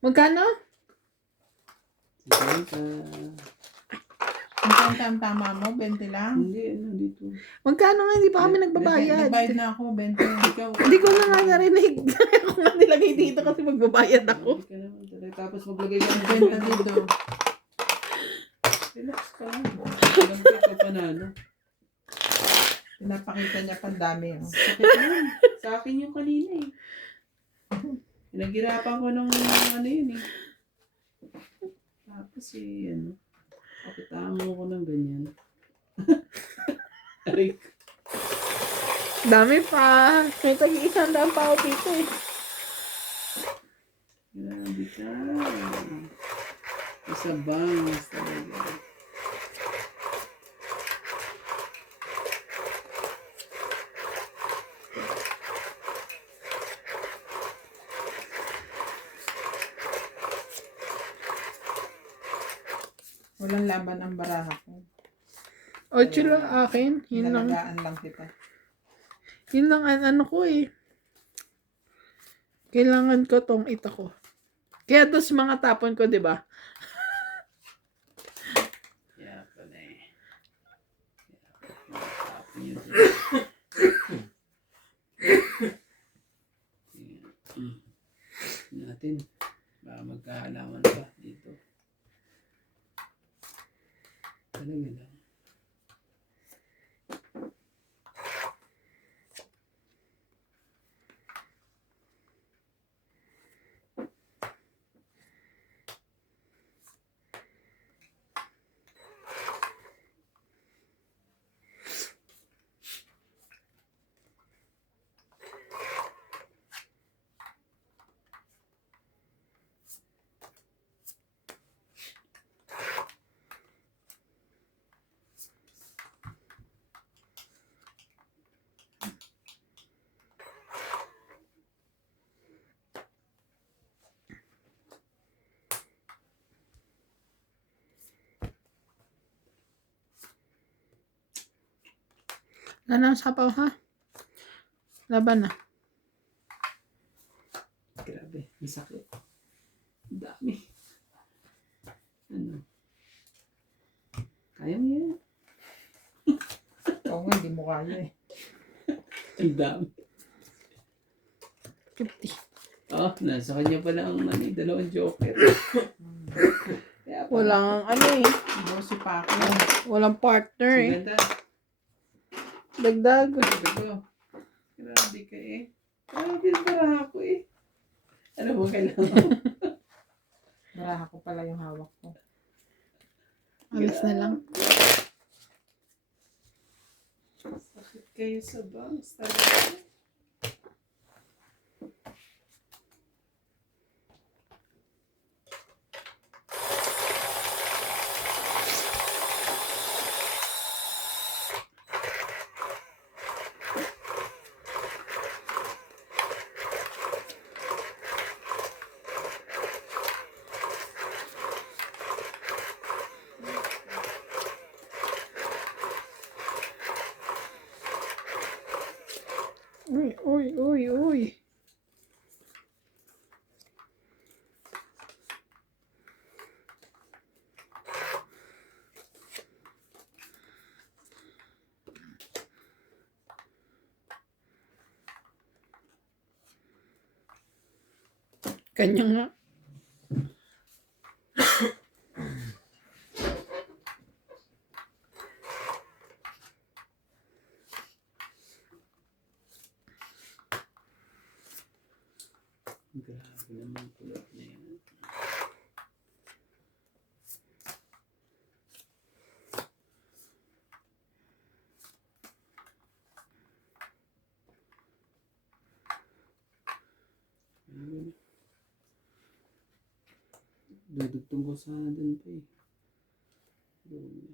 Magkano? 50. Ang tama mo, 20 lang. Hindi, ano dito. Magkano nga hindi pa kami nagbabayad? Nagbayad na ako, 20. Ikaw. Hindi ko na nga narinig. Ako nga nilagay dito kasi magbabayad ako. Hindi ka naman talaga. Tapos maglagay ka ng 20 dito. Relax ka lang. Alam ko ikaw panalo. Pinapakita niya pang dami. Oh. Sakit lang. Sa akin yung kanina eh. Pinaghirapan ko nung ano yun eh. Tapos eh, ano. Kapitaan mo ko ng ganyan. Aray ko. Dami pa. May tag-100 pa ako dito eh. Grabe ka. Isa bangs talaga. Walang laban ang baraha ko. 8 lang akin. Yun lang. Nalagaan lang kita. Yun lang ang ano ko eh. Kailangan ko tong ito ko. Kaya dos mga tapon ko, di ba? Kaya pala eh. Tapon yun. Natin. Baka magkahalaman pa dito. Talaga lang. Wala na ang sapaw ha. Laban na. Grabe. Ang sakit. Ang dami. Ano? Kaya mo yan? Oo nga, hindi mo kaya eh. Ang dami. 50. Oh, nasa kanya pala ang ano, dalawang joker. Kaya pala. Walang ano eh. Bossy pa ako. Walang partner eh. Siganda. Dagdag. Ito. Grabe ka eh. Grabe yung baraha ko eh. Ano mo kailangan? Baraha ko pala yung hawak ko. Alis na lang. Sakit kayo sa bangs talaga. Uy, uy, uy, uy. Kanya nga. Grabe naman kulot na yan. Dudugtong ko sana dun pa eh. Doon.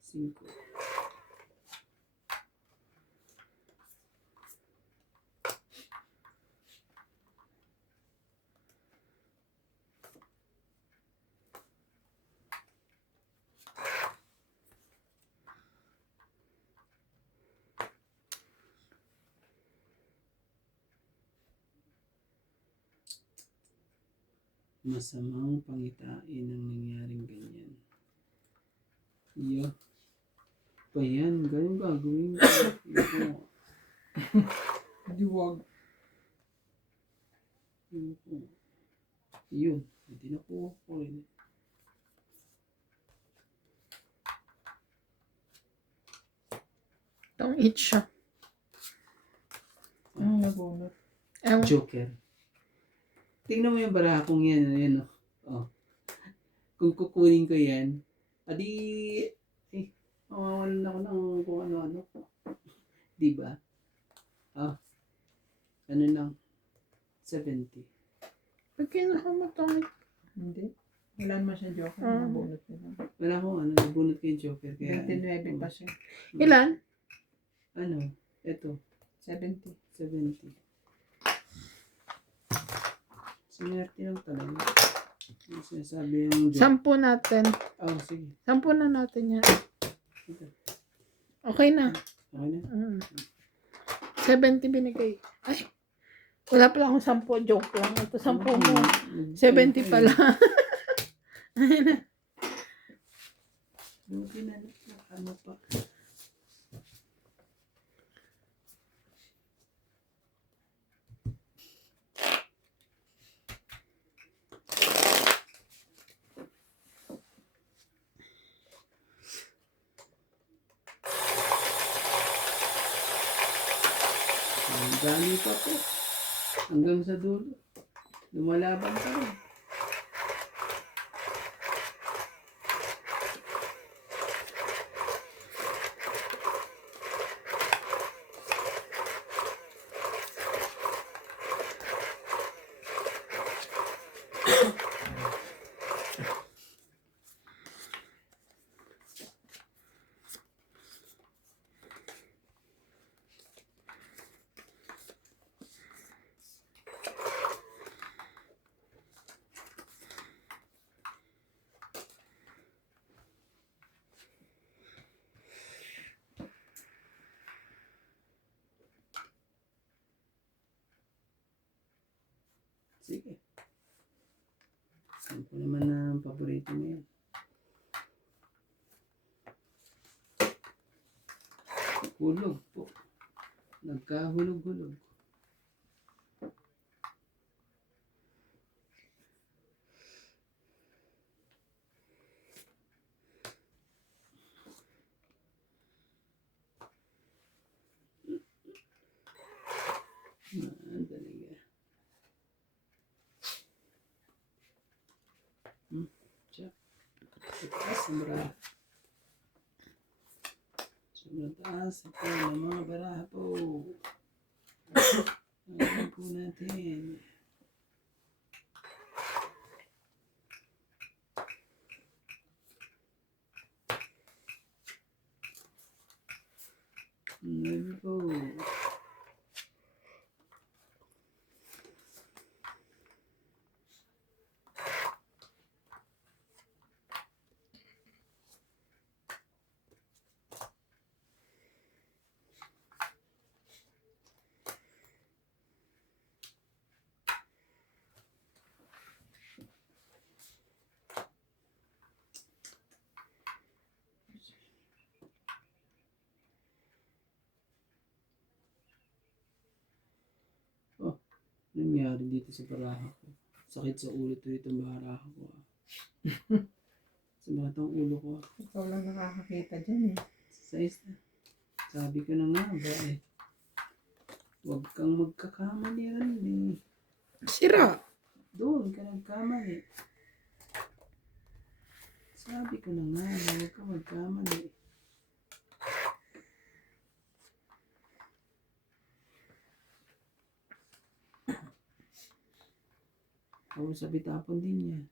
5. Masamang pangitain ang nangyaring ganyan. Iyo. Pa yan, ganun gagawin ko. Ito. Diwag. Ito. Yun. Hindi na po ako rin. Itong itch siya. Ano nabunot? Ewan. Joker. Tingnan mo yung barahakong yan. Ayan, oh. Kung kukunin ko yan, adi, mawawalan ako ng kung ano-ano. Diba? Ano lang, 70. Pag kinuha mo itong Hindi. Wala naman siya joke. Ah. Nabunot nila. Wala akong ano, nabunot ko yung Joker. Kaya, 29 pa siya. ilan? Ano, eto, 70. 70. Sinerte lang talaga. Yung sinasabi yung Joker. 10 natin. Oh, sige. 10 na natin yan. Ito. Okay na. Okay na. 70 binigay. Ay, wala pala akong 10. Joke lang. Ito 10 mo. 70 pala. Buti na ano pa. Ang dami pa po. Hanggang sa dulo. Lumalaban pa rin. Sige. Saan ko naman na ang paborito mo yan? Hulog po. Nagkahulog-hulog. Talaga. Siya. Itaas ang baraha. Sobrang taas. Ito ang mga baraha po. Ayan po natin. Ayan po. Nangyari dito sa baraha ko. Sakit sa ulo to itong baraha ko. Sa batang ulo ko. Ikaw lang nakakakita dyan eh. Size na. Sabi ko na nga ba eh. Huwag kang magkakamali rin eh. Sira. Doon ka nagkamali. Sabi ko na nga, huwag ka magkamali. Oo, sabi tapon din yan.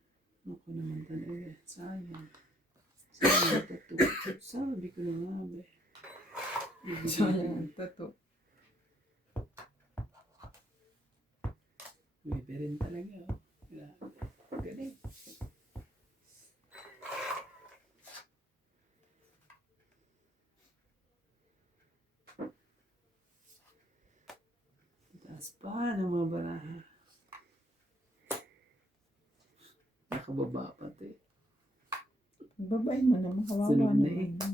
Ako naman talaga. Sayang. Sayang tattoo. Sabi ko na nga, be. Sayang, tato. Bebe rin talaga. Oh. Grabe. Galing. Taas pa ng mga baraha. Nakababa pati. Babay mo na, makawawa Sunog na naman.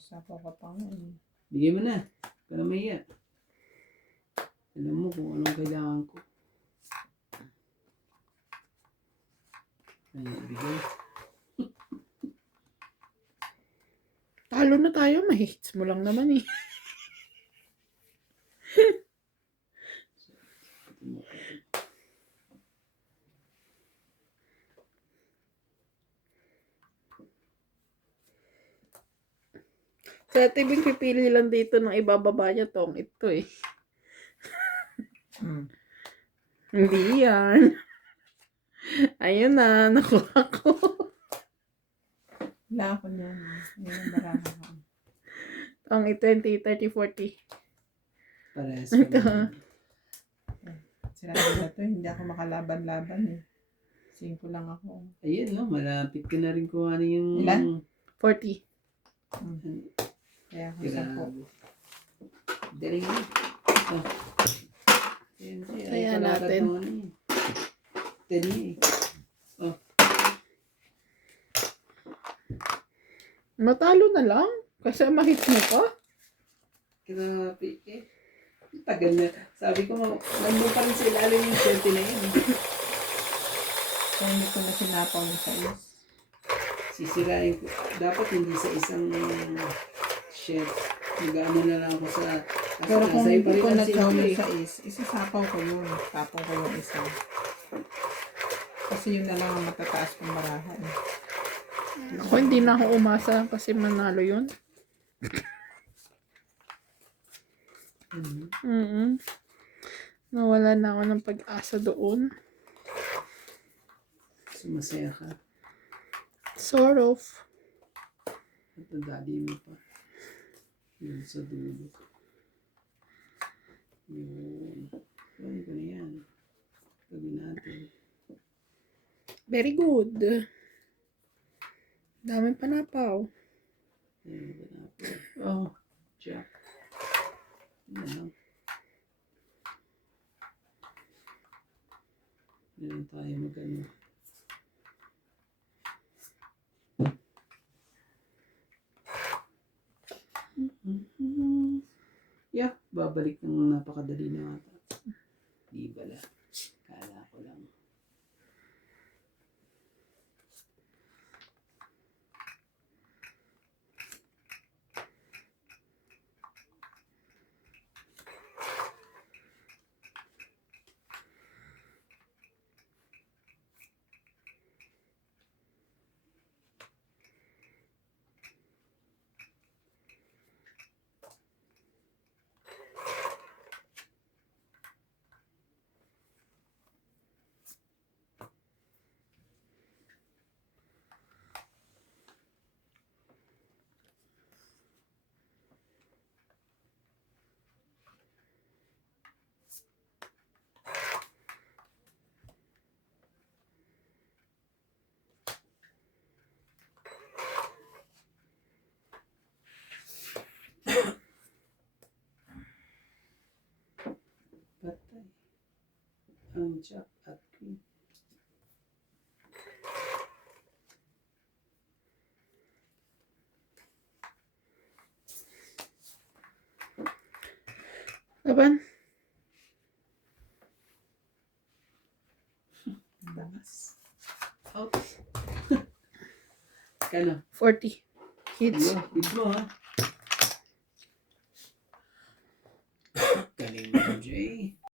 Sapaw ka pa nga eh. Bigay mo na. Para maiya. Alam mo kung anong kailangan ko. Ay, bigay. Talo na tayo. Mahihits mo lang naman eh. Sa tibing pipili lang dito ng ibababa niya tong ito eh. Hindi yan. Ayun na, nakuha ko. Wala ako niyan. Yan ang baraha ko. Tong 20, 30, 40. Parehas Ito. pa Sinabi na to, hindi ako makalaban-laban eh. 5 lang ako. Ayun, no? Malapit ka na rin kuhanin yung... Ilan? 40. Kaya ako Grabe. Daling mo. Oh. Kaya natin. 10 eh. Oh. Matalo na lang. Kasi mahit mo pa. Grabe eh. Tagal na. Sabi ko, nandun pa rin sa ilalim yung 20 na yun. Kaya hindi ko na sinapaw yung size. Sisirain ko. Dapat hindi sa isang shed. Mag-ano na lang ako sa... Pero kung sa'yo hindi ko ang na-chow safety yung eh. size, isasapaw ko yun. Tapong ko yung isa. Kasi yun na lang ang matataas kong baraha eh. Ako hindi na ako umasa kasi manalo yun. Nawala na ako ng pag-asa doon. Sumasaya ka. Sort of. At nadali mo pa. Yun sa dulo. Yun. Gawin ko na yan. Gawin natin. Very good. Daming panapaw. Ayun ba na po? Oh, Jack. Yan lang. Yan tayo mag-ano. Yeah, babalik ng napakadali na ata. Di bala. Kala ko lang. Patay. Ang Jack at Queen. Laban? Bangas. Out. Kano? 40. Hits. Ayun, hits mo ha. Galing mo, Jay.